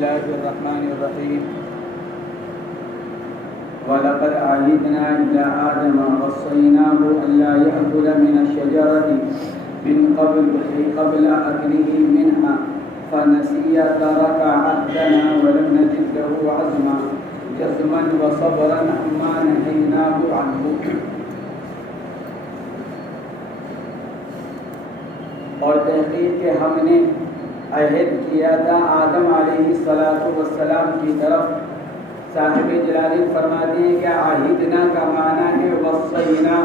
الله الرحمن الرحيم ولقد عهدنا إلى آدم ووصيناه ألا يأكل من الشجرة من قبل أكله منها فنسي ترك عهدنا ولم نجد له جزما وصبرا عما نهيناه عنه. اور تحقیق کہ ہم نے عہد کیا تھا آدم علیہ السلام کی طرف. صاحب جلالین فرماتے ہیں کہ عہدنا کا معنی ہے وصینا،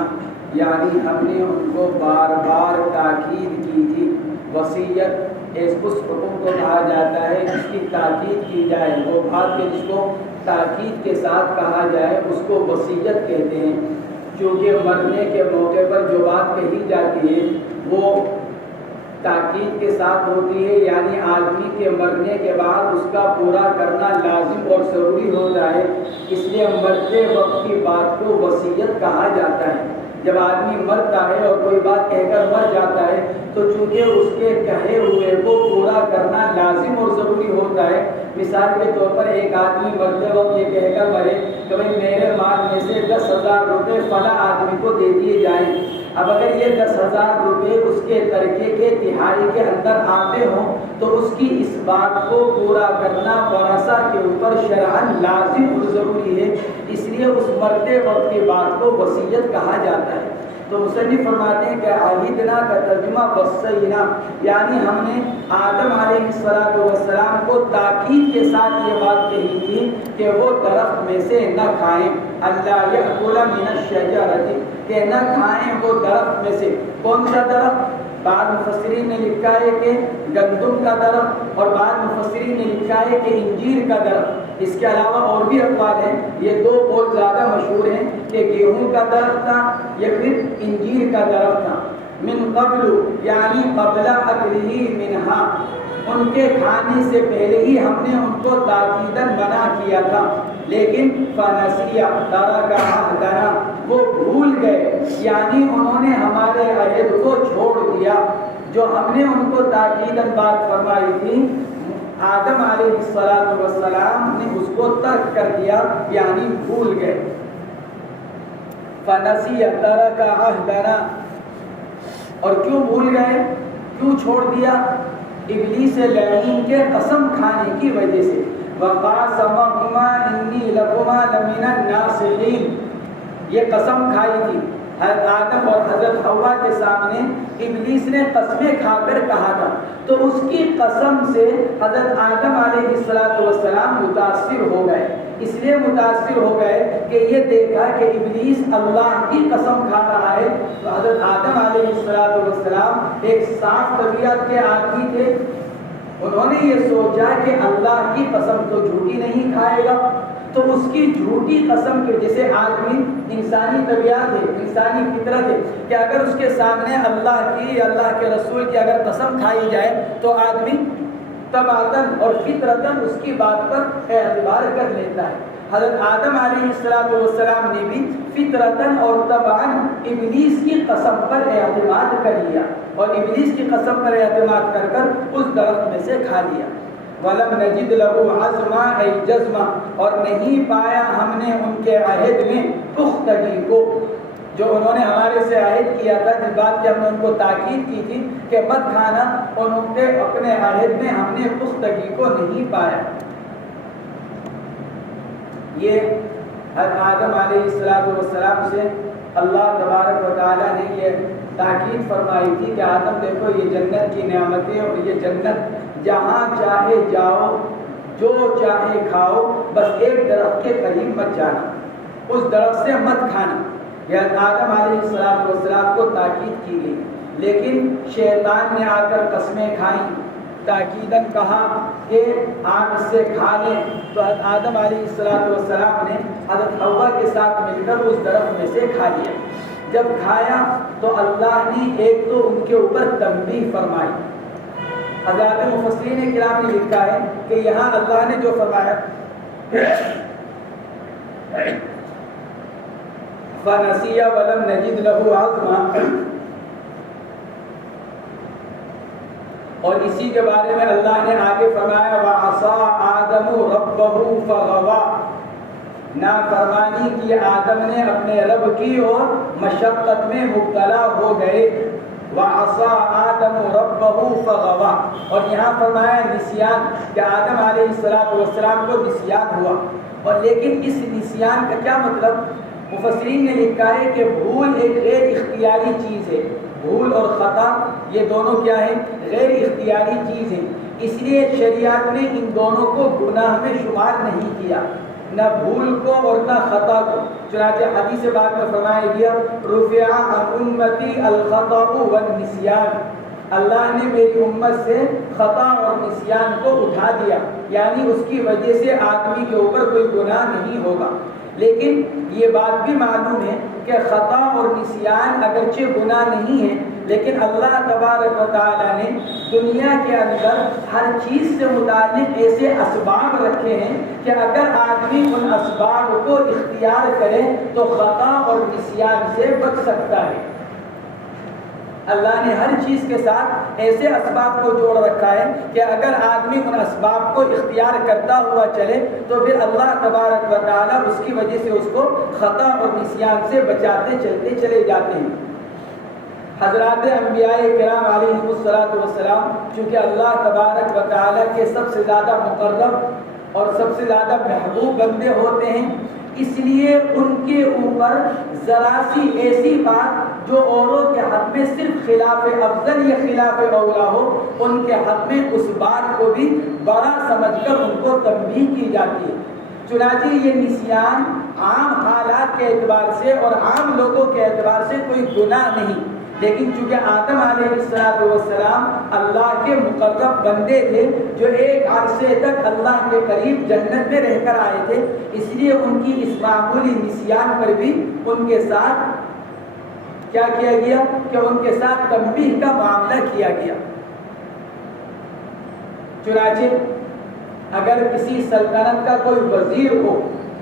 یعنی ہم نے ان کو بار بار تاکید کی تھی. وصیت اس حکم کو کہا جاتا ہے جس کی تاکید کی جائے، وہ بات کے جس کو تاکید کے ساتھ کہا جائے اس کو وصیت کہتے ہیں. چونکہ مرنے کے موقع پر جو بات کہی جاتی ہے وہ تاکید کے ساتھ ہوتی ہے، یعنی آدمی کے مرنے کے بعد اس کا پورا کرنا لازم اور ضروری ہوتا ہے. اس لیے مرتے وقت کی بات کو وصیت کہا جاتا ہے. جب آدمی مرتا ہے اور کوئی بات کہہ کر مر جاتا ہے تو چونکہ اس کے کہے ہوئے کو پورا کرنا لازم اور ضروری ہوتا ہے. مثال کے طور پر ایک آدمی مرتے وقت یہ کہہ کر مرے کہ بھائی میرے مال میں سے 10,000 روپے فلاں آدمی کو دے دیے جائیں. اب اگر یہ 10,000 روپے اس کے ترکے کے تہائی کے اندر آتے ہوں تو اس کی اس بات کو پورا کرنا ورثہ کے اوپر شرعاً لازم اور ضروری ہے. اس لیے اس مرتے وقت کی بات کو وصیت کہا جاتا ہے. تو مصنف فرماتے ہیں کہ عہدنا کا ترجمہ وصینا، یعنی ہم نے آدم علیہ السلام کو تاکید کے ساتھ یہ بات کہی تھی کہ وہ درخت میں سے نہ کھائیں. اللہ یأکل من الشجرۃ، کہ نہ کھائیں وہ درخت میں سے. کون سا درخت؟ بعض مفسرین نے لکھا ہے کہ گندم کا درخت، اور بعض مفسرین نے لکھا ہے کہ انجیر کا درخت. اس کے علاوہ اور بھی اقوال ہیں، یہ دو قول زیادہ مشہور ہیں کہ گیہوں کا درخت تھا یا پھر انجیر کا درخت تھا. من قبل یعنی قبل اکلہ منہا، ان کے کھانے سے پہلے ہی ہم نے ان کو تاکیداً منع کیا تھا. لیکن فنسیا ترک عہدنا، وہ بھول گئے، یعنی انہوں نے ہمارے عہد کو چھوڑ دیا جو ہم نے ان کو تاکیداً بات فرمائی تھی. آدم علیہ السلام نے اس کو ترک کر دیا، یعنی بھول گئے. فنسیا ترک عہدنا، اور کیوں بھول گئے، کیوں چھوڑ دیا؟ ابلیس لعین کے قسم کھانے کی وجہ سے. وقاسمہما انی لکما لمن الناصحین، یہ قسم کھائی تھی حضرت آدم اور حضرت حوا کے سامنے. ابلیس نے قسمیں کھا کر کہا تھا، تو اس کی قسم سے حضرت آدم علیہ السلام متاثر ہو گئے. اس لیے متاثر ہو گئے کہ یہ دیکھا کہ ابلیس اللہ کی قسم کھا رہا ہے. تو حضرت آدم علیہ السلام ایک صاف طبیعت کے آدمی تھے. انہوں نے یہ سوچا کہ اللہ کی قسم تو جھوٹی نہیں کھائے گا، تو اس کی جھوٹی قسم کے جیسے آدمی انسانی طبیعت ہے، انسانی فطرت ہے کہ اگر اس کے سامنے اللہ کی، اللہ کے رسول کی اگر قسم کھائی جائے تو آدمی طبعاً اور فطرتاً اس کی بات پر اعتبار کر لیتا ہے. حضرت آدم علیہ السلام نے بھی فطرتاً اور طبعاً ابلیس کی قسم پر اعتماد کر لیا، اور ابلیس کی قسم پر اعتماد کر کر اس درخت میں سے کھا لیا. وَلَمْ نَجِدْ لَهُ عَزْمًا أَيْ جَزْمًا، اور نہیں پایا ہم نے ان کے عہد میں پختگی کو. جو انہوں نے ہمارے سے عہد کیا تھا، جس بات کی ہم نے ان کو تاکید کی تھی کہ مت کھانا، انہوں نے اپنے عہد میں ہم نے پختگی کو نہیں پایا. یہ حضرت آدم علیہ السلام سے اللہ تبارک و تعالیٰ نے یہ تاکید فرمائی تھی کہ آدم دیکھو یہ جنت کی نعمتیں، اور یہ جنت جہاں چاہے جاؤ، جو چاہے کھاؤ، بس ایک درخت کے قریب مت جانا، اس درخت سے مت کھانا. یہ آدم علیہ السلام کو تاکید کی گئی. لیکن شیطان نے آ کر قسمیں کھائیں، تاکیداً کہا کہ آپ اس سے کھا لیں. تو آدم علیہ السلام نے حضرت حوا کے ساتھ مل کر اس درخت میں سے کھا لیا. جب کھایا تو اللہ نے ایک تو ان کے اوپر تنبیہ فرمائی. حضرات مفسرین کرام نے لکھا ہے کہ یہاں اللہ نے جو فرمایا فَنَسِيَ وَلَمْ نَجِدْ لَهُ عَزْمًا، اور اسی کے بارے میں اللہ نے آگے فرمایا وَعَصَىٰ آدَمُ آدم ربہ فغوا، نافرمانی کی آدم نے اپنے رب کی اور مشقت میں مبتلا ہو گئے۔ وعصا آدم ربہ فغوا، اور یہاں فرمایا نسیان کہ آدم علیہ السلام کو نسیان ہوا۔ اور لیکن اس نسیان کا کیا مطلب؟ مفسرین نے لکھا ہے کہ بھول ایک غیر اختیاری چیز ہے۔ بھول اور خطا یہ دونوں کیا ہیں؟ غیر اختیاری چیز ہیں۔ اس لیے شریعت نے ان دونوں کو گناہ میں شمار نہیں کیا، نہ بھول کو اور نہ خطا کو۔ چنانچہ حدیث پاک میں فرمایا گیا رفع عن امتی الخطا والنسیان، اللہ نے میری امت سے خطا اور نسیان کو اٹھا دیا، یعنی اس کی وجہ سے آدمی کے اوپر کوئی گناہ نہیں ہوگا۔ لیکن یہ بات بھی معلوم ہے کہ خطا اور نسیان اگرچہ گناہ نہیں ہے، لیکن اللہ تبارک و تعالیٰ نے دنیا کے اندر ہر چیز سے متعلق ایسے اسباب رکھے ہیں کہ اگر آدمی ان اسباب کو اختیار کرے تو خطا اور نسیان سے بچ سکتا ہے۔ اللہ نے ہر چیز کے ساتھ ایسے اسباب کو جوڑ رکھا ہے کہ اگر آدمی ان اسباب کو اختیار کرتا ہوا چلے تو پھر اللہ تبارک و تعالیٰ اس کی وجہ سے اس کو خطا اور نسیان سے بچاتے چلتے چلے جاتے ہیں۔ حضرات انبیاء کرام علیہم السلام چونکہ اللہ تبارک و تعالیٰ کے سب سے زیادہ مقرب اور سب سے زیادہ محبوب بندے ہوتے ہیں، اس لیے ان کے اوپر ذرا سی ایسی بات جو اوروں کے حق میں صرف خلاف افضل یا خلاف اولا ہو، ان کے حق میں اس بات کو بھی بڑا سمجھ کر ان کو تنبیہ کی جاتی ہے۔ چنانچہ یہ نسیان عام حالات کے اعتبار سے اور عام لوگوں کے اعتبار سے کوئی گناہ نہیں، لیکن چونکہ آدم علیہ السلام اللہ کے مقرب بندے تھے جو ایک عرصے تک اللہ کے قریب جنت میں رہ کر آئے تھے، اس لیے ان کی اس معمولی نسیان پر بھی ان کے ساتھ کیا کیا گیا کہ ان کے ساتھ تنبیہ کا معاملہ کیا گیا۔ چنانچہ اگر کسی سلطنت کا کوئی وزیر ہو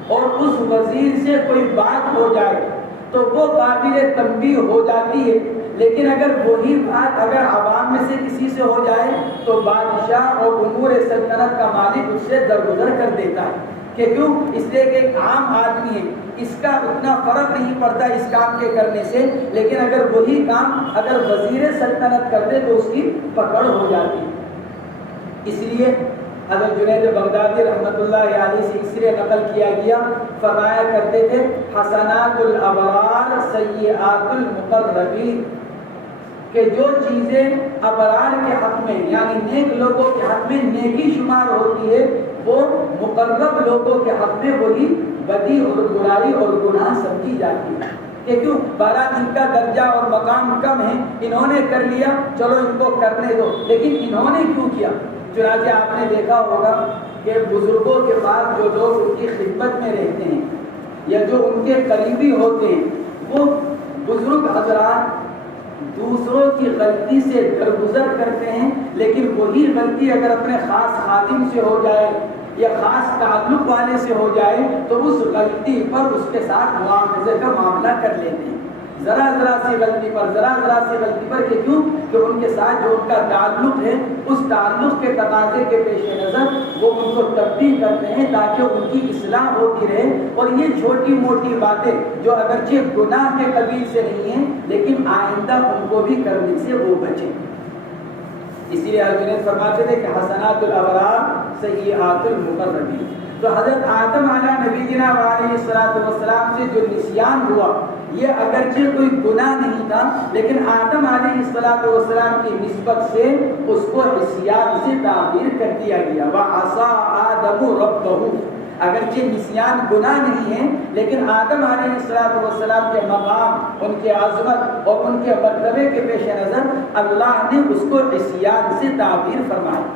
اور اس وزیر سے کوئی بات ہو جائے تو وہ قابل تنبیہ ہو جاتی ہے، لیکن اگر وہی بات اگر عوام میں سے کسی سے ہو جائے تو بادشاہ اور امور سلطنت کا مالک اس سے درگزر کر دیتا ہے۔ کہ کیوں؟ اس لیے کہ ایک عام آدمی ہے، اس کا اتنا فرق نہیں پڑتا اس کام کے کرنے سے، لیکن اگر وہی کام اگر وزیر سلطنت کر دے تو اس کی پکڑ ہو جاتی ہے۔ اس لیے حضرت جنید بغدادی رحمۃ اللہ علیہ سے اس لیے نقل کیا گیا، فرمایا کرتے تھے حسنات الابرار سیئات المقربین، کہ جو چیزیں ابرار کے حق میں یعنی نیک لوگوں کے حق میں نیکی شمار ہوتی ہے، وہ مقرب لوگوں کے حق میں وہی بدی اور برائی اور گناہ سمجھی جاتی ہے۔ کہ کیوں؟ بہرحال ان کا درجہ اور مقام کم ہے، انہوں نے کر لیا چلو ان کو کرنے دو، لیکن انہوں نے کیوں کیا؟ چنانچہ آپ نے دیکھا ہوگا کہ بزرگوں کے پاس جو لوگ ان کی خدمت میں رہتے ہیں یا جو ان کے قریبی ہوتے ہیں، وہ بزرگ حضرات دوسروں کی غلطی سے درگزر کرتے ہیں، لیکن وہی غلطی اگر اپنے خاص خادم سے ہو جائے یا خاص تعلق والے سے ہو جائے تو اس غلطی پر اس کے ساتھ مواخذے کا معاملہ کر لیتے ہیں، ذرا سی غلطی پر کہ کیوں؟ کہ ان کے ساتھ جو ان کا تعلق ہے اس تعلق کے تقاضے کے پیش نظر وہ ان کو تبدیل کرتے ہیں تاکہ ان کی اصلاح ہوتی رہے۔ اور یہ چھوٹی موٹی باتیں جو اگرچہ گناہ کے قبیل سے نہیں ہیں لیکن آئندہ ان کو بھی کرنے سے وہ بچیں۔ اسی لیے حضرت فرماتے تھے کہ حسنات الابرار سیئات المقربین۔ تو حضرت آدم علیہ نبی جناب علیہ السلام سے جو نسیان ہوا یہ اگرچہ کوئی گناہ نہیں تھا، لیکن آدم علیہ السلام کی نسبت سے اس کو عصیان سے تعبیر کر دیا گیا۔ وعصا آدم ربہ، اگرچہ نسیان گناہ نہیں ہے لیکن آدم علیہ السلام کے مقام، ان کے عظمت اور ان کے مرتبے کے پیش نظر اللہ نے اس کو عصیان سے تعبیر فرمایا۔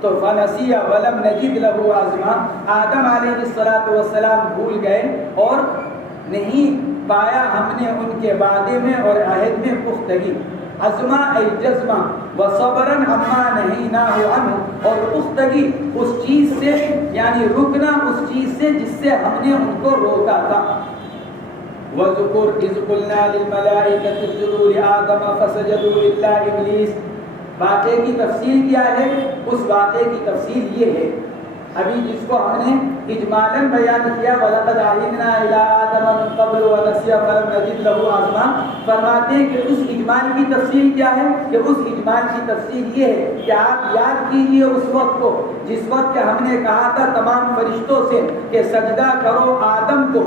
تو فنسی ولم نجد له عزما، آدم علیہ السلام بھول گئے اور نہیں پایا ہم نے ان کے وعدے میں اور عہد میں پختگی۔ عزما ای جزما وصبرا عما نہیناہ عنہ، اور پختگی اس چیز سے یعنی رکنا اس چیز سے جس سے ہم نے ان کو روکا تھا۔ وَذُكُرْ إِذْ قُلْنَا لِلْمَلَائِكَةِ اسْجُدُوا لِآدَمَ فَسَجَدُوا إِلَّا إِبْلِيسَ۔ واقعے کی تفصیل کیا ہے؟ اس واقعے کی تفصیل یہ ہے ابھی جس کو ہم نے اجمالاً بیان کیا وَلَقَدْ عَهِدْنَا إِلَىٰ آدَمَ مِن قَبْلُ وَنَسِيَ فَلَمْ نَجِدْ لَهُ عَزْمًا، فرماتے ہیں کہ اس اجمال کی تفصیل کیا ہے؟ کہ اس اجمال کی تفصیل یہ ہے کہ آپ یاد کیجئے اس وقت کو جس وقت کہ ہم نے کہا تھا تمام فرشتوں سے کہ سجدہ کرو آدم کو،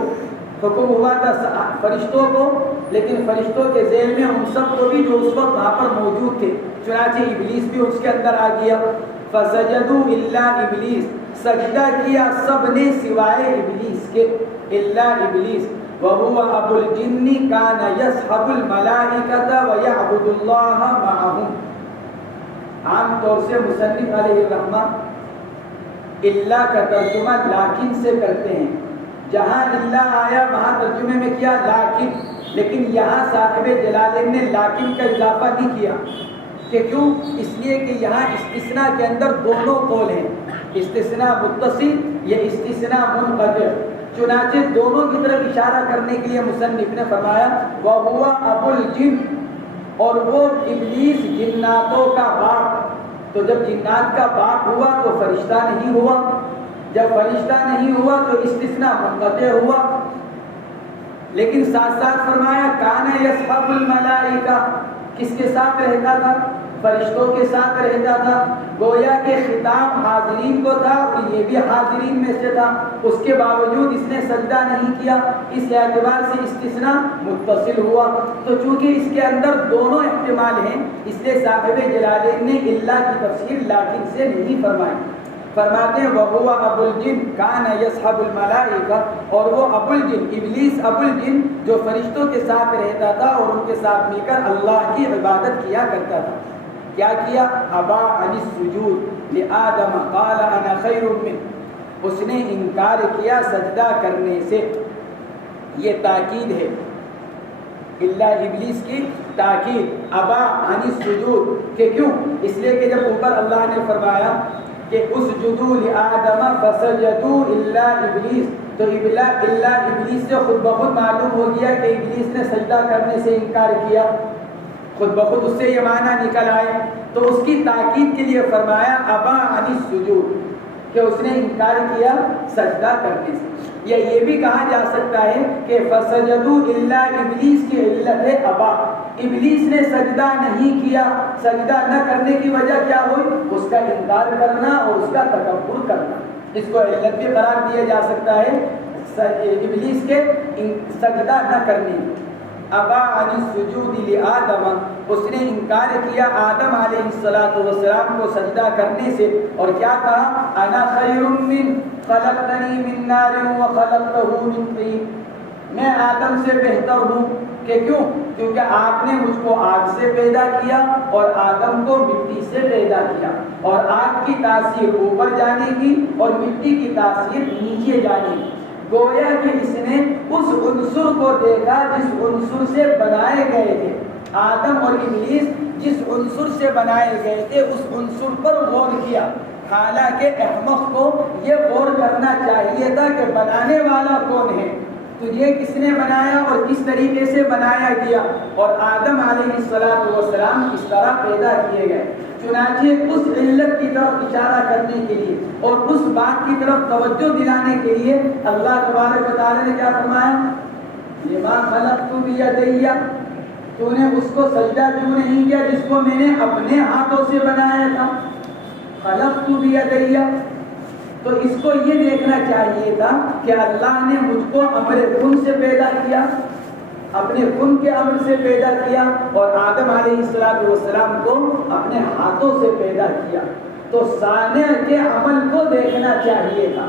حکم ہوا تھا فرشتوں کو، لیکن فرشتوں کے ذیل میں ان سب کو بھی جو اس وقت وہاں پر موجود تھے، چنانچہ ابلیس بھی اس کے اندر آ گیا۔ فسجدوا الا ابلیس، سجدہ کیا سب نے سوائے ابلیس کے، الا ابلیس وهو ابو الجن كان يصحب الملائکۃ ويعبد اللہ معهم۔ عام طور سے مصنف علیہ الرحمہ الا کا ترجمہ لیکن سے کرتے ہیں، جہاں الا آیا وہاں ترجمے میں کیا لیکن، لیکن یہاں صاحب جلالین نے لیکن کا اضافہ نہیں کیا، کہ کیوں؟ اس لیے کہ یہاں استثناء کے اندر دونوں قول ہیں، استثناء متصل یا استثناء منقطع، چنانچہ دونوں کی طرف اشارہ کرنے کے لیے مصنف نے فرمایا وَهُوَ أَبُو الْجِنِّ، اور وہ ابلیس جناتوں کا باپ۔ تو جب جنات کا باپ ہوا تو فرشتہ نہیں ہوا، جب فرشتہ نہیں ہوا تو استثناء منقطع ہوا۔ لیکن ساتھ ساتھ فرمایا کان یصحب الملائکہ، کس کے ساتھ رہتا تھا؟ فرشتوں کے ساتھ رہتا تھا، گویا کہ خطاب حاضرین کو تھا اور یہ بھی حاضرین میں سے تھا، اس کے باوجود اس نے سجدہ نہیں کیا، اس اعتبار سے استثناء متصل ہوا۔ تو چونکہ اس کے اندر دونوں احتمال ہیں، اس لیے صاحب جلالین نے اللہ کی تفسیر لیکن سے نہیں فرمائی۔ فرماتے ہیں وَهُوَ أَبُو الْجِنِّ كَانَ يَصْحَبُ الْمَلَائِكَةَ، اور وہ ابو الجن، ابلیس ابو الجن جو فرشتوں کے ساتھ رہتا تھا اور ان کے ساتھ مل کر اللہ کی عبادت کیا کرتا تھا۔ کیا کیا؟ ابا عن السجود لآدم قال انا خیر منہ، اس نے انکار کیا سجدہ کرنے سے۔ یہ تاکید ہے، اللہ ابلیس کی تاکید، ابا عن السجود، کہ کیوں؟ اس لیے کہ جب اوپر اللہ نے فرمایا کہ اسجدوا لآدم فسجدوا الا ابلیس، تو الا ابلیس سے خود بخود معلوم ہو گیا کہ ابلیس نے سجدہ کرنے سے انکار کیا، خود بخود اس سے یہ معنی نکل آئے۔ تو اس کی تاکید کے لیے فرمایا ابا عن السجود، کہ اس نے انکار کیا سجدہ کرنے سے۔ یا یہ بھی کہا جا سکتا ہے کہ فسجدوا الا ابلیس کی علت ہے ابا، ابلیس نے سجدہ نہیں کیا، سجدہ نہ کرنے کی وجہ کیا ہوئی؟ اس کا انکار کرنا اور اس کا تکبر کرنا، اس کو علت بھی قرار دیا جا سکتا ہے ابلیس کے سجدہ نہ کرنے۔ ابا عن السجود لآدم، اس نے انکار کیا آدم علیہ السلام کو سجدہ کرنے سے، اور کیا کہا؟ انا خیر من خلقتنی من نار وخلقتہ من طین، میں آدم سے بہتر ہوں، کہ کیوں؟ کیونکہ آپ نے مجھ کو آگ سے پیدا کیا اور آدم کو مٹی سے پیدا کیا، اور آگ کی تاثیر اوپر جانے کی اور مٹی کی تاثیر نیچے جانے کی۔ گویا کہ اس نے اس عنصر کو دیکھا جس عنصر سے بنائے گئے تھے، آدم اور ابلیس جس عنصر سے بنائے گئے تھے اس عنصر پر غور کیا، حالانکہ احمق کو یہ غور کرنا چاہیے تھا کہ بنانے والا کون ہے، تجھے کس نے بنایا اور کس طریقے سے بنایا گیا، اور آدم علیہ السلام کس طرح پیدا کیے گئے۔ چنانچہ اس علت کی طرف اشارہ کرنے کے لیے اور اس بات کی طرف توجہ دلانے کے لیے اللہ تبارک و تعالی نے کیا فرمایا؟ لما خلقت بیدی، تو نے اس کو سجدہ کیوں نہیں کیا جس کو میں نے اپنے ہاتھوں سے بنایا تھا؟ خلقت بیدی، تو اس کو یہ دیکھنا چاہیے تھا کہ اللہ نے مجھ کو امر کن سے پیدا کیا، اپنے کن کے امر سے پیدا کیا، اور آدم علیہ السلام کو اپنے ہاتھوں سے پیدا کیا۔ تو صانع کے عمل کو دیکھنا چاہیے تھا،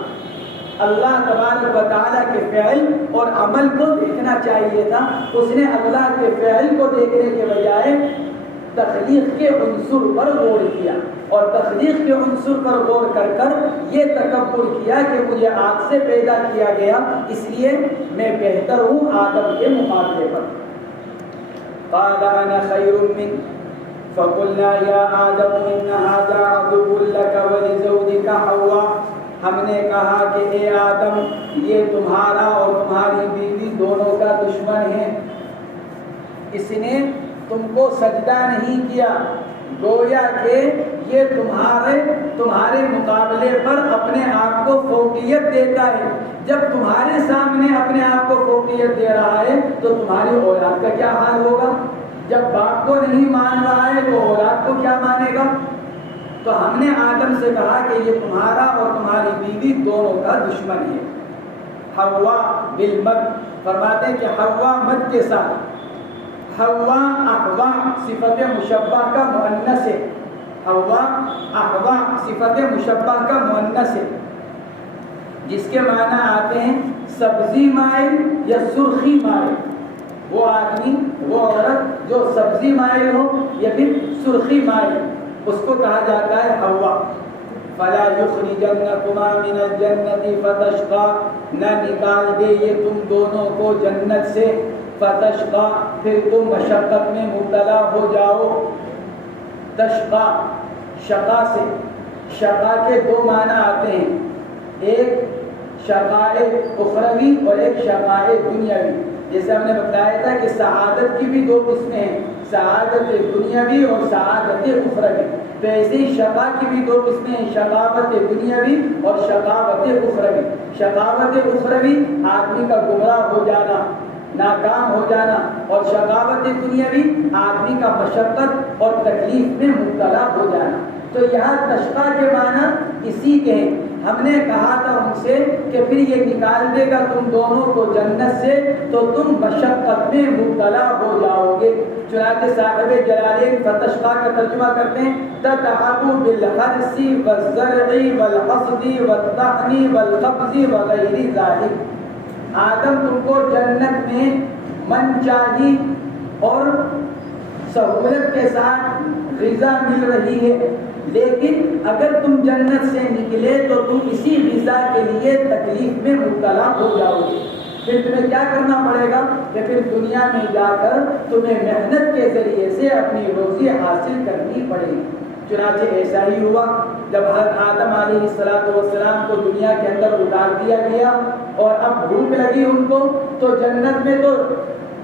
اللہ تبارک و تعالیٰ کے فعل اور عمل کو دیکھنا چاہیے تھا۔ اس نے اللہ کے فعل کو دیکھنے کے بجائے تخلیق کے عنصر پر غور کیا، اور تخلیق کے عنصر پر غور کر کر یہ تکبر کیا کہ مجھے آگ سے پیدا کیا گیا، اس لیے میں بہتر ہوں آدم کے مقابلے پر۔ قال انا خیر من فقلنا یا آدم ان هذا عدو لك ولزوجك حواء، ہم نے کہا کہ اے آدم یہ تمہارا اور تمہاری بیوی دونوں کا دشمن ہے، اس نے تم کو سجدہ نہیں کیا، گویا کہ یہ تمہارے مقابلے پر اپنے آپ کو فوقیت دیتا ہے. جب تمہارے سامنے اپنے آپ کو فوقیت دے رہا ہے تو تمہاری اولاد کا کیا حال ہوگا؟ جب باپ کو نہیں مان رہا ہے تو اولاد کو کیا مانے گا؟ تو ہم نے آدم سے کہا کہ یہ تمہارا اور تمہاری بیوی دونوں کا دشمن ہے. حوا بالمد فرماتے ہیں کہ حوا مد کے ساتھ. حوا احوا صفت مشبہ کا مؤنث ہے. حوا احوا صفت مشبہ کا مؤنث ہے جس کے معنی آتے ہیں سبزی مائل یا سرخی مائل. وہ آدمی وہ عورت جو سبزی مائل ہو یا پھر سرخی مائل اس کو کہا جاتا ہے حوا. فلا یخرجنکما من الجنت فتشقا نہ نکال دے یہ تم دونوں کو جنت سے. فتشقا پھر تم مشقت میں مبتلا ہو جاؤ. تشقا شقا سے شقا کے دو معنی آتے ہیں. ایک شقائے اخروی اور ایک شقائے دنیاوی. جیسے ہم نے بتایا تھا کہ سعادت کی بھی دو قسمیں ہیں, سعادت دنیاوی اور سعادت اخروی. تو ایسے ہی شقا کی بھی دو قسمیں ہیں, شقاوت دنیاوی اور شقاوت اخروی. شقاوت اخروی آدمی کا گمراہ ہو جانا, ناکام ہو جانا, اور شقاوت دنیاوی آدمی کا مشقت اور تکلیف میں مبتلا ہو جانا. تو یہاں تشقا کے معنی اسی کے ہیں. ہم نے کہا تھا ان سے کہ پھر یہ نکال دے گا تم دونوں کو جنت سے تو تم مشقت میں مبتلا ہو جاؤ گے. چنانچہ صاحب جلالین فتشقا کا ترجمہ کرتے ہیں تتعب بالحرث والزرع والحصد والطحن والقبض وغیر ذلک. آدم تم کو جنت میں من چاہی اور سہولت کے ساتھ غذا مل رہی ہے, لیکن اگر تم جنت سے نکلے تو تم اسی غذا کے لیے تکلیف میں مبتلا ہو جاؤ گے. پھر تمہیں کیا کرنا پڑے گا کہ پھر دنیا میں جا کر تمہیں محنت کے ذریعے سے اپنی روزی حاصل کرنی پڑے گی. چنانچہ ایسا ہی ہوا جب حضرت آدم علیہ السلام کو دنیا کے اندر اتار دیا گیا اور اب بھوک لگی ان کو, تو جنت میں تو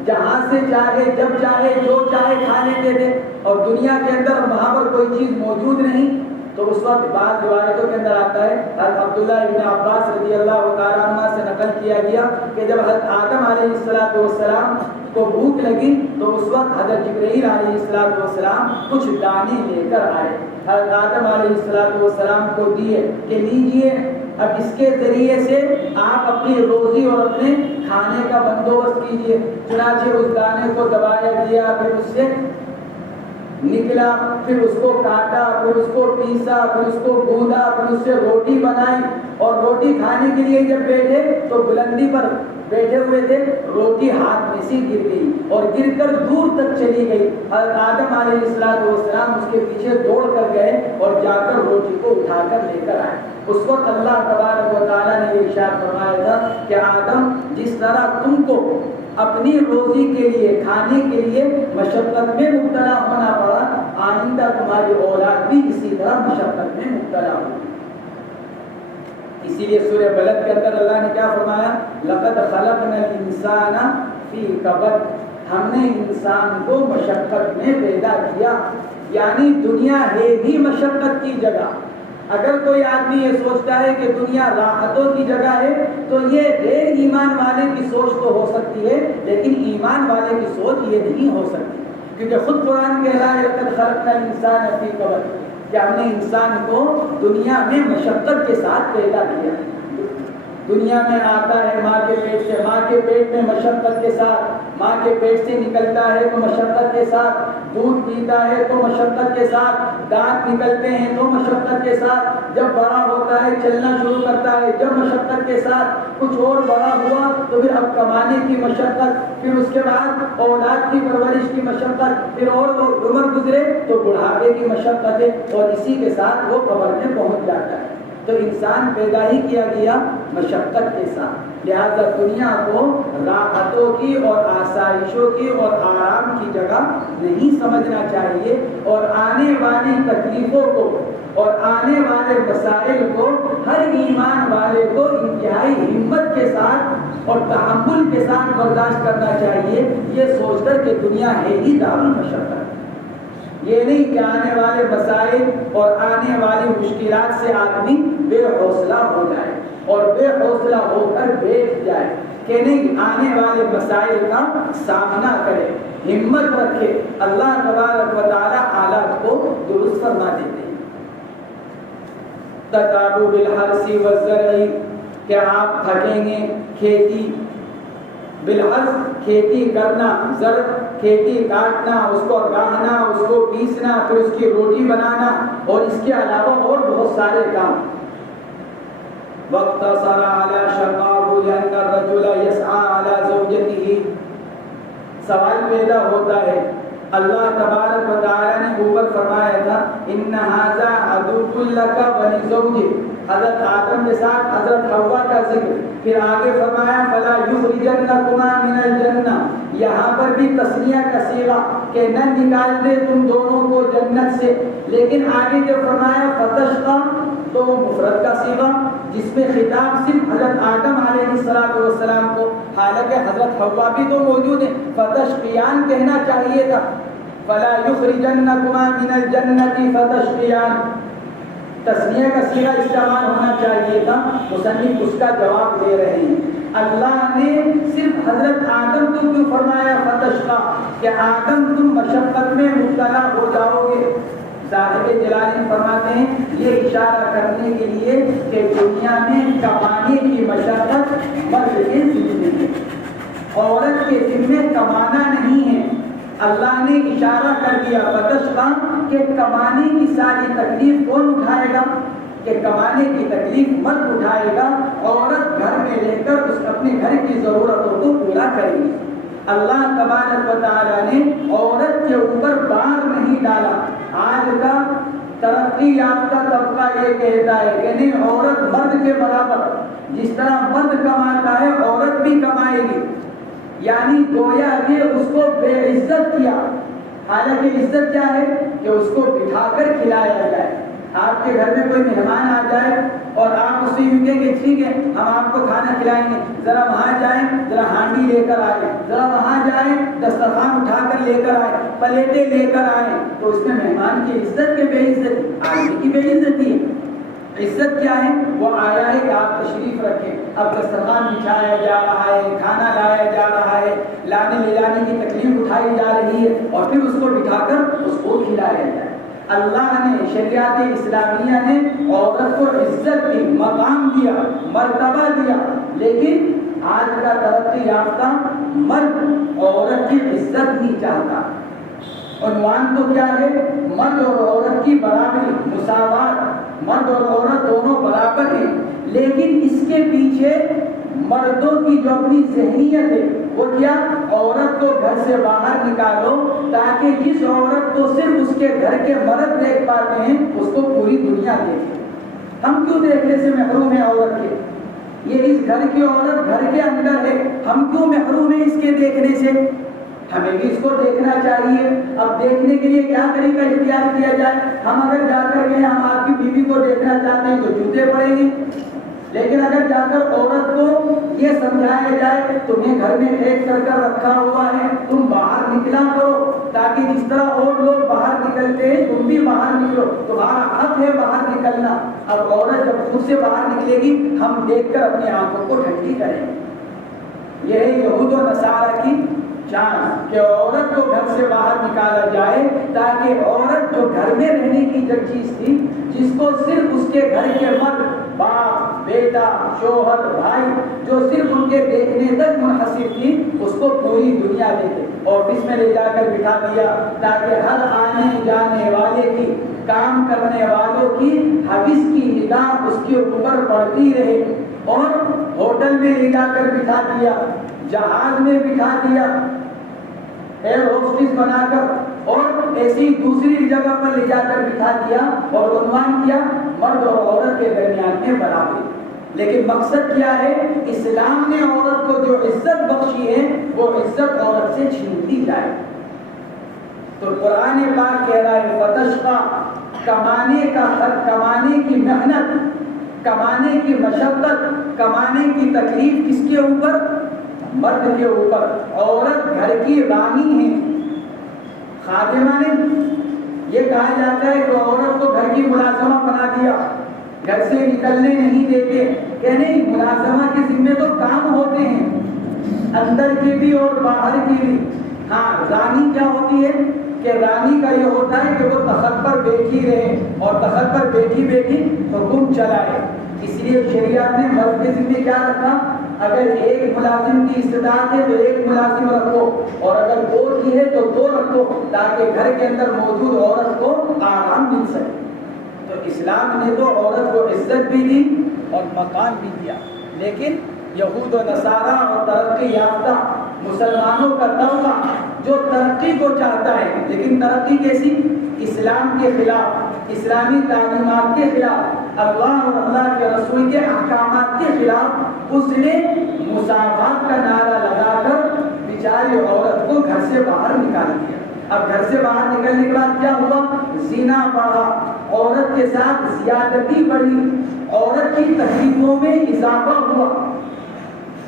جہاں سے چاہے جب چاہے جو چاہے کھانے دے دے, اور دنیا کے اندر وہاں پر کوئی چیز موجود نہیں. تو اس وقت بعض روایتوں کے اندر آتا ہے, حضرت عبداللہ ابن عباس رضی اللہ تعالیٰ عنہ سے نقل کیا گیا کہ جب حضرت آدم علیہ السلام کو بھوک لگی تو اس وقت حضرت جبرائیل علیہ السلام کچھ دانے لے کر آئے, حضرت آدم علیہ السلام کو دیے کہ لیجیے اب اس کے ذریعے سے آپ اپنی روزی اور اپنے کھانے کا بندوبست کیجیے. چنانچہ اس دانے کو دبایا گیا, پھر اس سے نکلا, پھر اس کو کاٹا, پھر اس کو پیسا, پھر اس کو گوندا, پھر اس سے روٹی بنائی, اور روٹی کھانے کے لیے جب بیٹھے تو بلندی پر بیٹھے ہوئے تھے, روٹی ہاتھ میں سے گر گئی اور گر کر دور تک چلی گئی. حضرت آدم علیہ السلام اس کے پیچھے دوڑ کر گئے اور جا کر روٹی کو اٹھا کر لے کر آئے. اس وقت اللہ تبارک و تعالیٰ نے یہ ارشاد فرمایا تھا کہ آدم جس طرح تم کو اپنی روزی کے لیے کھانے کے لیے مشقت میں مبتلا ہونا پڑا, آئندہ تمہاری اولاد بھی اسی طرح مشقت میں مبتلا ہوگی. اسی لیے سورہ بلد کے اندر اللہ نے کیا فرمایا, لقد خلقنا الانسان فی کبد, ہم نے انسان کو مشقت میں پیدا کیا. یعنی دنیا ہے ہی مشقت کی جگہ. اگر کوئی آدمی یہ سوچتا ہے کہ دنیا راحتوں کی جگہ ہے تو یہ غیر ایمان والے کی سوچ تو ہو سکتی ہے, لیکن ایمان والے کی سوچ یہ نہیں ہو سکتی, کیونکہ خود قرآن کہہ رہا ہے لقد خلقنا الانسان فی کبد, کہ ہم نے انسان کو دنیا میں مشقت کے ساتھ پیدا کیا. دنیا میں آتا ہے ماں کے پیٹ سے, ماں کے پیٹ میں مشقت کے ساتھ, ماں کے پیٹ سے نکلتا ہے تو مشقت کے ساتھ, دودھ پیتا ہے تو مشقت کے ساتھ, دانت نکلتے ہیں تو مشقت کے ساتھ, جب بڑا ہوتا ہے چلنا شروع کرتا ہے جب مشقت کے ساتھ, کچھ اور بڑا ہوا تو پھر اب کمانے کی مشقت, پھر اس کے بعد اولاد کی پرورش کی مشقت, پھر اور وہ عمر گزرے تو بڑھاپے کی مشقت ہے, اور اسی کے ساتھ وہ قبر میں پہنچ جاتا ہے. تو انسان پیدا ہی کیا گیا مشقت کے ساتھ, لہذا دنیا کو راحتوں کی اور آسائشوں کی اور آرام کی جگہ نہیں سمجھنا چاہیے, اور آنے والی تکلیفوں کو اور آنے والے مسائل کو ہر ایمان والے کو انتہائی ہمت کے ساتھ اور تحمل کے ساتھ برداشت کرنا چاہیے, یہ سوچ کر کہ دنیا ہے ہی دار المشقت. یہ نہیں کہ آنے والے مسائل اور آنے والی مشکلات سے آدمی بے حوصلہ ہو جائے اور بے حوصلہ ہو کر بیٹھ جائے، کہ نہیں، آنے والے مسائل کا سامنا کرے، ہمت رکھے۔ اللہ تبارک و تعالی حالات کو درست فرما دیتے ہیں۔ تتابع بالحرث والزرع، کہ آپ تھکیں گے کھیتی، بالحرث کھیتی کرنا، زرع کھیتی کاٹنا، اس کو گاہنا، اس کو پیسنا، پھر اس کی روٹی بنانا، اور اس کے علاوہ اور بہت سارے کام۔ واقتصر على شقاه لأن الرجل يسعى على زوجته، سوال پیدا ہوتا ہے، اللہ تبارک و تعالی نے اوپر فرمایا تھا ان ھذا عدو لک ولزوجک، حضرت آدم کے ساتھ حضرت حوا کا ذکر، پھر آگے فرمایا فلا یخرجنکما من الجنہ، یہاں پر بھی تثنیہ کا صیغہ کہ نہ نکال دے تم دونوں کو جنت سے، لیکن آگے جو فرمایا فتشقى تو مفرد کا صیغہ جس میں خطاب صرف حضرت آدم علیہ السلام کو، حالانکہ حضرت حوا بھی تو موجود ہے، فتشقیان کہنا چاہیے تھا، فلا یخرجنکما من الجنۃ فتشقیان، تسنیہ کا صیغہ استعمال ہونا چاہیے تھا۔ مصنف اس کا جواب دے رہے ہیں، اللہ نے صرف حضرت آدم کو کیوں فرمایا فتشقى، کہ آدم تم مشقت میں مبتلا ہو جاؤ گے۔ صاحب جلالین فرماتے ہیں یہ اشارہ کرنے کے لیے کہ دنیا میں کمانے کی مشقت مرد کے ذمے ہے، عورت کے ذمے کمانا نہیں ہے۔ اللہ نے اشارہ کر دیا فتشقى کہ کمانے کی ساری تکلیف کون اٹھائے گا، کہ کمانے کی تکلیف مرد اٹھائے گا، عورت گھر میں رہ کر اس اپنے گھر کی ضرورتوں کو پورا کرے گی۔ اللہ تبارک و تعالی نے عورت کے اوپر بار نہیں ڈالا۔ آج کا ترقی یافتہ طبقہ یہ کہتا ہے کہ نہیں، عورت مرد کے برابر، جس طرح مرد کماتا ہے عورت بھی کمائے گی، یعنی گویا کہ اس کو بے عزت کیا، حالانکہ عزت کیا ہے کہ اس کو بٹھا کر کھلایا جائے۔ آپ کے گھر میں کوئی مہمان آ جائے اور آپ اس سے یوں کہیں کہ ٹھیک ہے ہم آپ کو کھانا کھلائیں گے، ذرا وہاں جائیں، ذرا ہانڈی لے کر آئے، ذرا وہاں جائیں دسترخوان اٹھا کر لے کر آئے، پلیٹیں لے کر آئے، تو اس میں مہمان کی عزت کے بے عزتی، آدمی کی بے عزتی ہے۔ عزت کیا ہے؟ وہ آیا ہے کہ آپ تشریف رکھیں، اب دسترخوان بچھایا جا رہا ہے، کھانا لایا جا رہا ہے، لانے لے جانے کی تکلیف اٹھائی جا رہی ہے، اور پھر اس کو بٹھا کر اس کو کھلایا جائے۔ اللہ نے شریعت اسلامیہ نے عورت کو عزت دی، مقام دیا، مرتبہ دیا، لیکن آج کا ترقی یافتہ مرد عورت کی عزت نہیں چاہتا۔ عنوان تو کیا ہے؟ مرد اور عورت کی برابری، مساوات، مرد اور عورت دونوں برابر ہیں، لیکن اس کے پیچھے مردوں کی جو اپنی ذہنیت ہے وہ کیا؟ عورت کو گھر سے باہر نکالو تاکہ جس عورت کو صرف اس کے گھر کے مرد دیکھ پاتے ہیں اس کو پوری دنیا دیکھے۔ ہم کیوں دیکھنے سے محروم ہیں عورت کے؟ یہ اس گھر کی عورت گھر کے اندر ہے، ہم کیوں محروم ہیں اس کے دیکھنے سے؟ ہمیں بھی اس کو دیکھنا چاہیے۔ اب دیکھنے کے لیے کیا طریقہ اختیار کیا جائے؟ ہم اگر جا کر کے ہم آپ کی بیوی کو دیکھنا چاہتے ہیں تو جوتے پڑیں گے، لیکن اگر جا کر عورت کو یہ سمجھایا جائے تمہیں گھر میں ایک کر رکھا ہوا ہے، تم باہر نکلا کرو، تاکہ جس طرح اور لوگ باہر نکلتے ہیں تم بھی باہر نکلو، تمہارا حق ہے باہر نکلنا۔ اب عورت جب خود سے باہر نکلے گی ہم دیکھ کر اپنی آنکھوں کو ٹھنڈی کریں گے۔ یہ ہے یہود و نصارہ کی چانس کہ عورت کو گھر سے باہر نکالا جائے، تاکہ عورت جو گھر میں رہنے کی جو چیز تھی، جس کو صرف اس کے گھر کے مرد، باپ، بیٹا، شوہر، بھائی، جو صرف ان کے دیکھنے تک منحصر تھی، اس کو پوری دنیا دیکھے، آفس میں لے جا کر بٹھا دیا تاکہ ہر آنے جانے والے کی، کام کرنے والوں کی حوث کی نگاہ اس کے اوپر پڑتی رہے، اور ہوٹل میں لے جا کر بٹھا دیا، جہاز میں بٹھا دیا، ایئر ہوسٹس بنا کر، اور ایسی دوسری جگہ پر لے جا کر بٹھا دیا اور عنوان کیا مرد اور عورت کے درمیان میں برابری۔ لیکن مقصد کیا ہے؟ اسلام نے عورت کو جو عزت بخشی ہے وہ عزت عورت سے چھین لی جائے۔ تو قرآن پاک کہہ رہا ہے فتشقى، کمانے کا حق، کمانے کی محنت، کمانے کی مشقت، کمانے کی تکلیف کس کے اوپر؟ مرد کے اوپر۔ عورت گھر کی رانی ہے، خادمہ نہیں، یہ کہا جاتا ہے کہ عورت کو گھر کی ملازمہ بنا دیا، گھر سے نکلنے نہیں دیتے، کہ نہیں، ملازمہ کے ذمے تو کام ہوتے ہیں، اندر کے بھی اور باہر کی بھی۔ ہاں، رانی کیا ہوتی ہے کہ رانی کا یہ ہوتا ہے کہ وہ تخت پر بیٹھی رہے اور تخت پر بیٹھی بیٹھی حکم چلائے۔ اس لیے شریعت نے مرد کے ذمے کیا رکھا، اگر ایک ملازم کی استطاعت ہے تو ایک ملازم رکھو، اور اگر دو کی ہے تو دو رکھو، تاکہ گھر کے اندر موجود عورت کو آرام مل سکے۔ تو اسلام نے تو عورت کو عزت بھی دی اور مقام بھی دیا، لیکن یہود و نصارہ اور ترقی یافتہ مسلمانوں کا طبقہ جو ترقی کو چاہتا ہے، لیکن ترقی کیسی؟ اسلام کے خلاف، اسلامی تعلیمات کے خلاف، اللہ اور اللہ کے رسول کے احکامات کے خلاف، اس نے مساوات کا نعرہ لگا کر بیچاری عورت کو گھر سے باہر نکال دیا۔ اب گھر سے باہر نکلنے کے بعد کیا ہوا؟ زنا بڑھا، عورت کے ساتھ زیادتی بڑھی، عورت کی تکلیفوں میں اضافہ ہوا،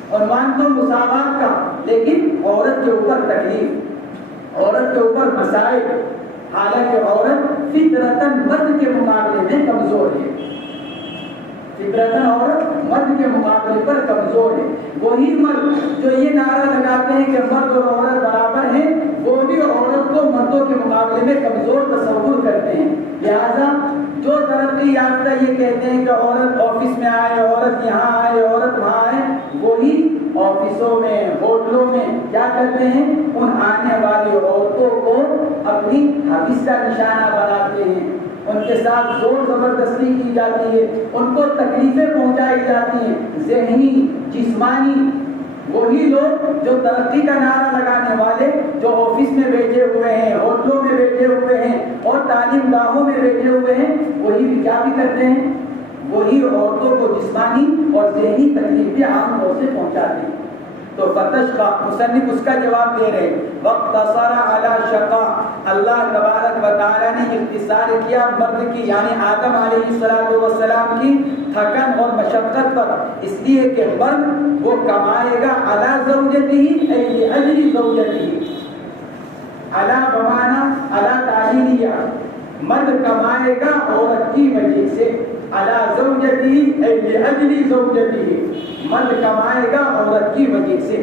اور مان تو مساوات کا، لیکن عورت کے اوپر تکلیف، عورت کے اوپر مسائل، حالانکہ عورت فطرتاً مرد کے مقابلے میں کمزور ہے، فطرتاً عورت مرد کے مقابلے پر کمزور ہے۔ وہی مرد جو یہ نعرہ لگاتے ہیں کہ مرد اور عورت برابر ہیں، وہ بھی عورت کو مردوں کے مقابلے میں کمزور تصور کرتے ہیں۔ لہذا جو ترقی یافتہ یہ کہتے ہیں کہ عورت آفس میں آئے، عورت یہاں آئے، عورت وہاں آئے، وہی آفسوں میں، ہوٹلوں میں کیا کرتے ہیں؟ ان آنے والی عورتوں کو اپنی حوث کا نشانہ بناتے ہیں، ان کے ساتھ زور زبردستی کی جاتی ہے، ان کو تکلیفیں پہنچائی جاتی ہیں، ذہنی، جسمانی۔ وہی لوگ جو ترقی کا نعرہ لگانے والے، جو آفس میں بیٹھے ہوئے ہیں، ہوٹلوں میں بیٹھے ہوئے ہیں اور تعلیم گاہوں میں بیٹھے ہوئے ہیں، وہی بھی کیا بھی کرتے ہیں؟ وہی عورتوں کو جسمانی اور ذہنی تکلیفیں عام طور سے پہنچاتے ہیں۔ تو فتشقى، مصنف اس کا جواب دے رہے، واقتصر على شقا، اللہ تبارک و تعالی نے اختصار کیا مرد کی، یعنی آدم علیہ السلام کی تھکن اور مشقت پر، اس لیے کہ مرد وہ کمائے گا علی زوجته، اے لاجل زوجته، علی بمانا علی تعلیلیہ، مرد کمائے گا عورت کی وجہ سے، علی زوجته اے لاجل زوجته، مرد کمائے گا عورت کی وجہ سے۔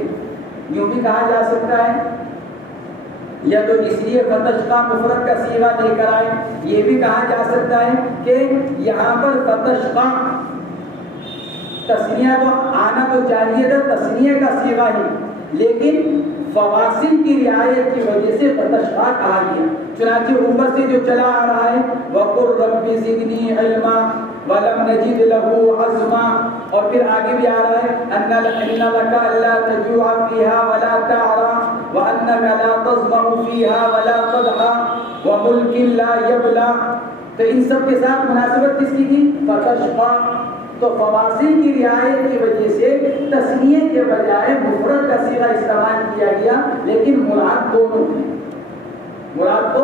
یوں بھی کہا جا سکتا ہے، یا تو اس لیے فتشقى مفرد کا صیغہ لے کر آئے، یہ بھی کہا جا سکتا ہے کہ یہاں پر فتشقى تثنیہ تو آنا تو چاہیے تھا، تثنیہ کا صیغہ ہی، لیکن فواصل کی رعایت کی وجہ سے فتشقى کہا گیا۔ چنانچہ اوپر سے جو چلا آ رہا ہے وَقُلْ رَبِّ زِدْنِي عِلْمًا وَلَمْ نَجِدْ لَهُ عَزْمًا، اور پھر آگے بھی آ رہا ہے أَنَّ لَكَ أَلَّا تَجُوعَ فِيهَا وَلَا تَعْرَىٰ وَأَنَّكَ لَا تَظْمَأُ فِيهَا وَلَا تَضْحَىٰ وَمُلْكٍ لَا يَبْلَىٰ۔ تو ان سب کے ساتھ مناسبت کس کی تھی؟ فتشقى۔ تو فواصل کی رعایت کی وجہ سے تثنیہ کے بجائے مفرد کا صیغہ استعمال کیا گیا، لیکن مراد دونوں ہیں، مراد تو